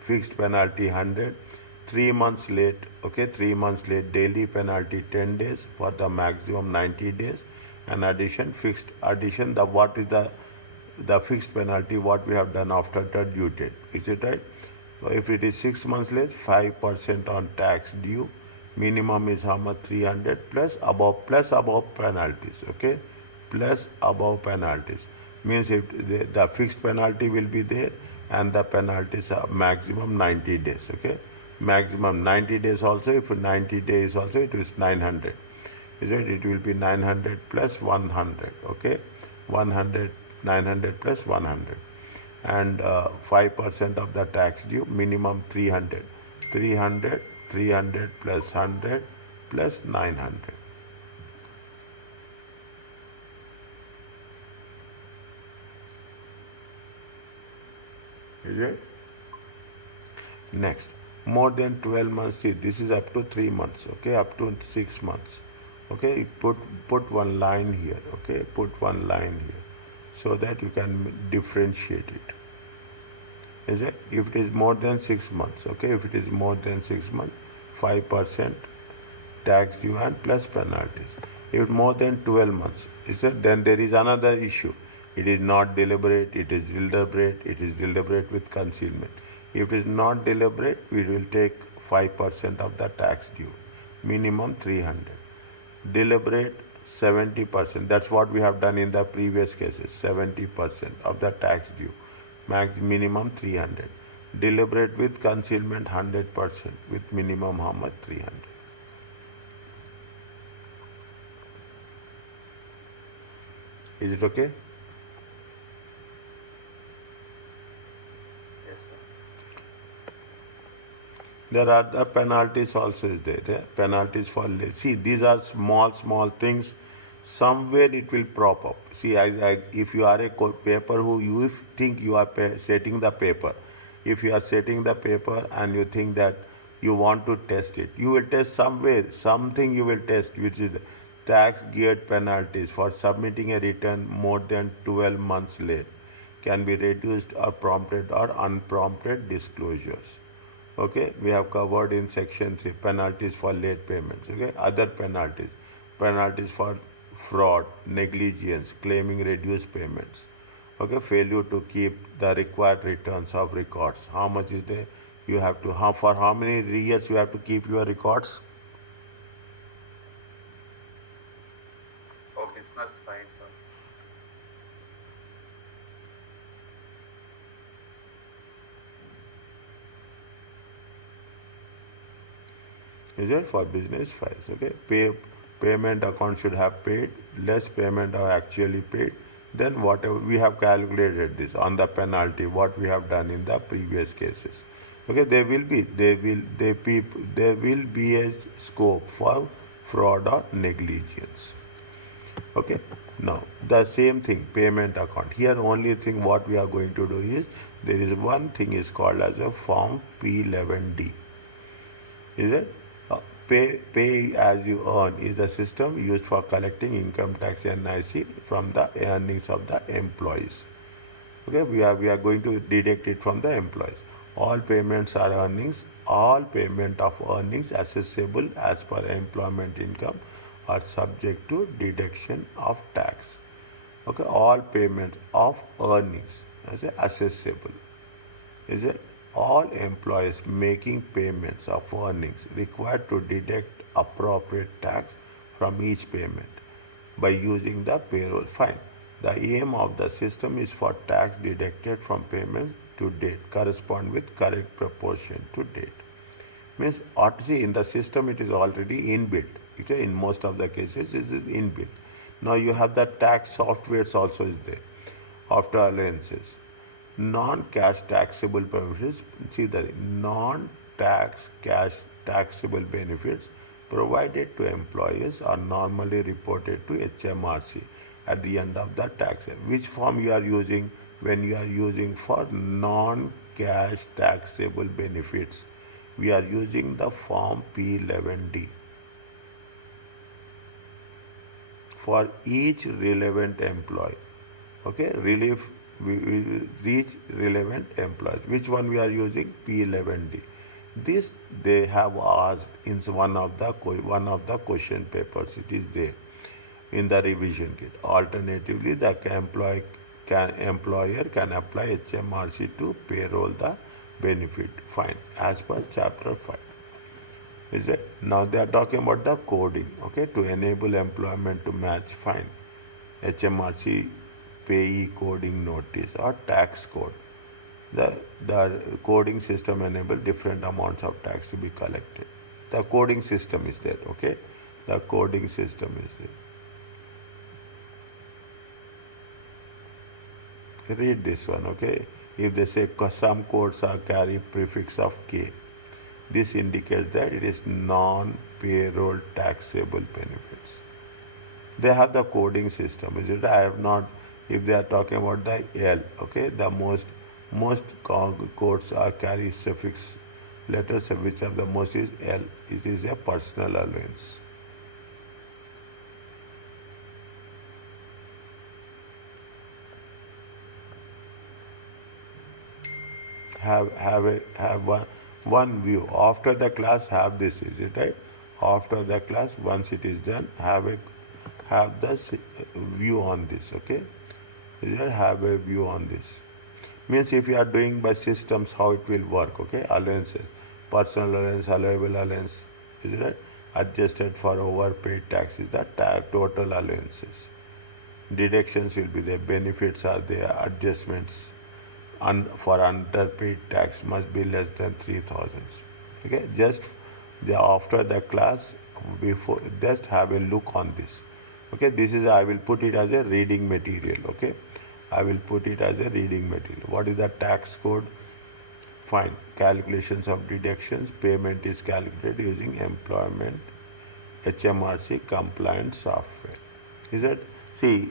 fixed penalty 100 3 months late, okay, 3 months late daily penalty 10 days for the maximum 90 days, and addition the what is the fixed penalty what we have done after the due date. Is it right? So if it is 6 months late, 5% on tax due. Minimum is how much? 300 plus above penalties. Okay, plus above penalties means if the fixed penalty will be there, and the penalties are maximum 90 days. Okay, maximum 90 days also. If 90 days also, it is 900. Is it? It will be 900 plus 100. Okay, 100 900 plus 100, and 5% of the tax due, minimum 300. 300 plus 100 plus 900. Is it? Next, more than 12 months, see, this is up to 3 months, okay, up to 6 months. Okay, put one line here, okay, put one line here so that you can differentiate it. Is it? If it is more than 6 months, okay, if it is more than 6 months, 5% tax due and plus penalties. If more than 12 months, is it? Then there is another issue. It is not deliberate, it is deliberate with concealment. If it is not deliberate, we will take 5% of the tax due, minimum 300. Deliberate, 70%. That's what we have done in the previous cases, 70% of the tax due, minimum 300. Deliberate with concealment, 100% with minimum how much? 300. Is it okay? Yes, sir. There are the penalties also is there. Penalties for see, these are small things. Somewhere it will prop up. See, if you are a paper who you think you are setting the paper, if you are setting the paper and you think that you want to test it, you will test somewhere something you will test, which is tax geared penalties for submitting a return more than 12 months late can be reduced or prompted or unprompted disclosures. Okay, we have covered in section 3 penalties for late payments. Okay, other penalties for fraud, negligence, claiming reduced payments. Okay, failure to keep the required returns of records. How much is there? You have to, for how many years you have to keep your records? Oh, business fine, sir. Is it for business files? Okay, payment account should have paid, less payment are actually paid. Then whatever we have calculated this on the penalty, what we have done in the previous cases. Okay, there will be a scope for fraud or negligence. Okay, now the same thing, payment account. Here only thing what we are going to do is there is one thing is called as a form P11D. Is it? Pay as you earn is the system used for collecting income tax and NIC from the earnings of the employees. Okay, we are going to deduct it from the employees. All payments are earnings. All payment of earnings assessable as per employment income are subject to deduction of tax. Okay, all payments of earnings as assessable. Is it all employees making payments of earnings required to deduct appropriate tax from each payment by using the payroll fine. The aim of the system is for tax deducted from payments to date correspond with correct proportion to date. Means see in the system it is already inbuilt. Okay? In most of the cases it is inbuilt. Now you have the tax softwares also is there after allowances. Non-cash taxable benefits, see the non-tax cash taxable benefits provided to employees are normally reported to HMRC at the end of the tax year. Which form you are using when you are using for non-cash taxable benefits? We are using the form P11D. For each relevant employee. Okay, relief we will reach relevant employees. Which one we are using? P11D. This they have asked in one of the question papers. It is there in the revision kit. Alternatively, the employer can apply HMRC to payroll the benefit fine as per chapter 5. Is it? Now they are talking about the coding. Okay, to enable employment to match fine. HMRC payee coding notice or tax code. The coding system enable different amounts of tax to be collected. The coding system is there, okay? The coding system is there. Read this one, okay? If they say some codes are carry prefix of K, this indicates that it is non-payroll taxable benefits. They have the coding system, is it? I have not. If they are talking about the L, okay, the most codes are carry suffix letters, which of the most is L. It is a personal allowance. Have one view after the class. Have this, is it right? After the class, once it is done, have the view on this, okay? Have a view on this. Means if you are doing by systems, how it will work, okay? Allowances, personal allowance, allowable allowance, is it right? Adjusted for overpaid taxes, the total allowances. Deductions will be there, benefits are there, adjustments for underpaid tax must be less than 3,000. Okay, just after the class, before just have a look on this. Okay, this is, I will put it as a reading material. Okay, I will put it as a reading material. What is the tax code? Fine. Calculations of deductions. Payment is calculated using employment HMRC compliant software. Is it? See,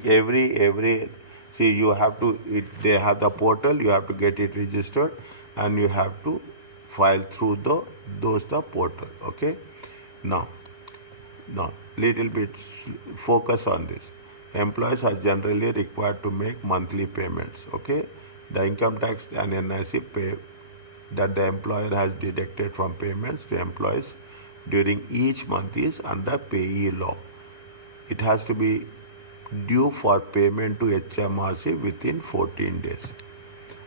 see, you have to. They have the portal. You have to get it registered, and you have to file through the portal. Okay. Now, little bit focus on this. Employees are generally required to make monthly payments. Okay, the income tax and NIC pay that the employer has deducted from payments to employees during each month is under payee law. It has to be due for payment to HMRC within 14 days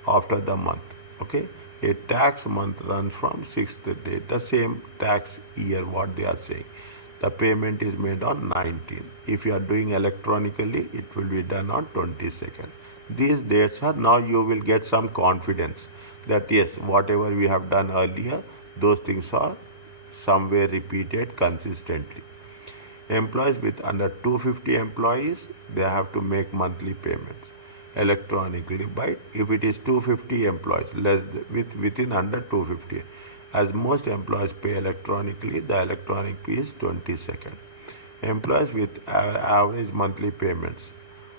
after the month. Okay, a tax month runs from 6th day, the same tax year what they are saying. The payment is made on 19th. If you are doing electronically, it will be done on 22nd. These dates are, now you will get some confidence that yes, whatever we have done earlier, those things are somewhere repeated consistently. Employees with under 250 employees, they have to make monthly payments electronically by, if it is 250 employees, within under 250. As most employees pay electronically, the electronic fee is 22nd. Employees with average monthly payments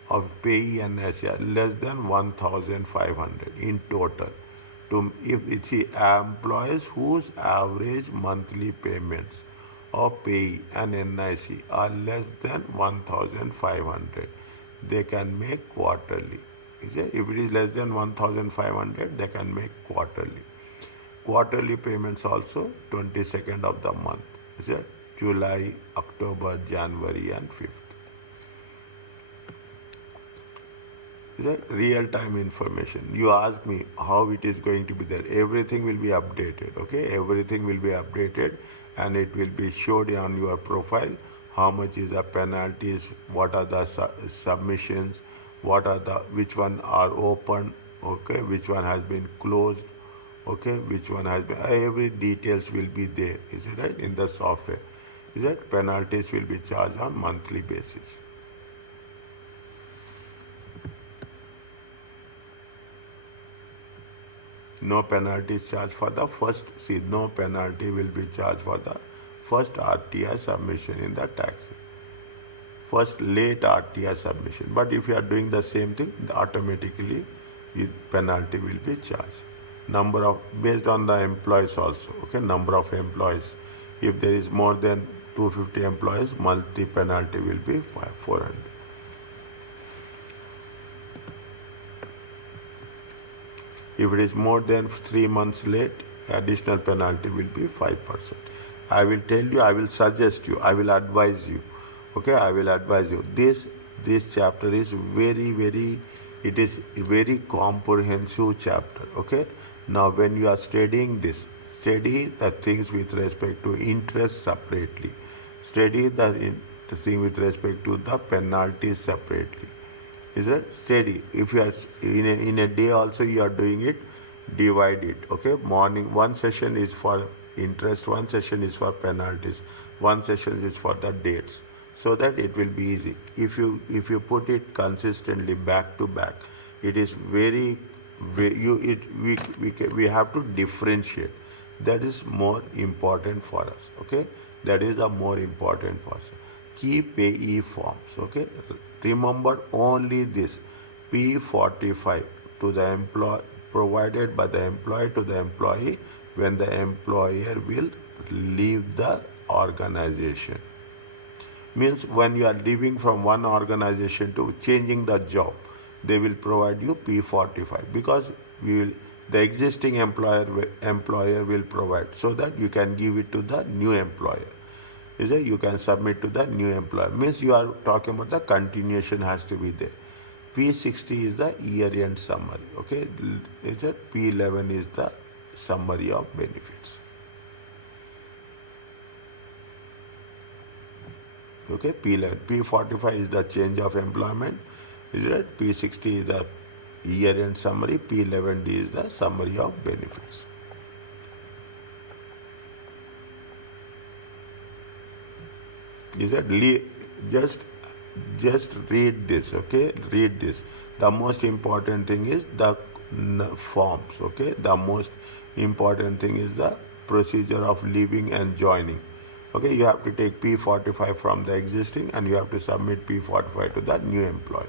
of payee and NSR less than 1,500 in total. If it's employees whose average monthly payments of payee and NIC are less than 1,500, they can make quarterly. Is it? If it is less than 1,500, they can make quarterly. Quarterly payments also 22nd of the month. Is it? July, October, January and 5th. Is it? Real-time information. You ask me how it is going to be there. Everything will be updated. Okay, everything will be updated, and it will be showed on your profile. How much is the penalties? What are the submissions? What are the which one are open? Okay, which one has been closed? Okay, which one has been? Every details will be there. Is it right in the software? Is it? Penalties will be charged on monthly basis. No penalty is charged for the first. See, no penalty will be charged for the first RTI submission in the tax. First late RTI submission. But if you are doing the same thing, automatically penalty will be charged. Number of, based on the employees also. Okay, number of employees. If there is more than 250 employees, monthly penalty will be 400. If it is more than 3 months late, additional penalty will be 5%. I will tell you, I will suggest you, I will advise you. Okay, I will advise you. This chapter is it is a very comprehensive chapter. Okay, now when you are studying this, study the things with respect to interest separately. Study the thing with respect to the penalties separately. Is that steady? If you are in a day also you are doing it, divide it. Okay, morning one session is for interest, one session is for penalties, one session is for the dates, so that it will be easy. If you put it consistently back to back, it is we have to differentiate. That is more important for us. Okay, that is the more important for us. Key payee forms. Okay, remember only this: P45 to the employee, provided by the employee to the employee when the employer will leave the organization. Means when you are leaving from one organization to changing the job, they will provide you P45, because the existing employer will provide, so that you can give it to the new employer. Is it? You can submit to the new employer. Means you are talking about the continuation has to be there. P60 is the year-end summary. Okay, is it? P11 is the summary of benefits. Okay, P11, P45 is the change of employment. Is it? P60 is the year-end summary. P11D is the summary of benefits. Is that just read this? Okay, read this. The most important thing is the forms. Okay, the most important thing is the procedure of leaving and joining. Okay, you have to take P45 from the existing and you have to submit P45 to the new employee.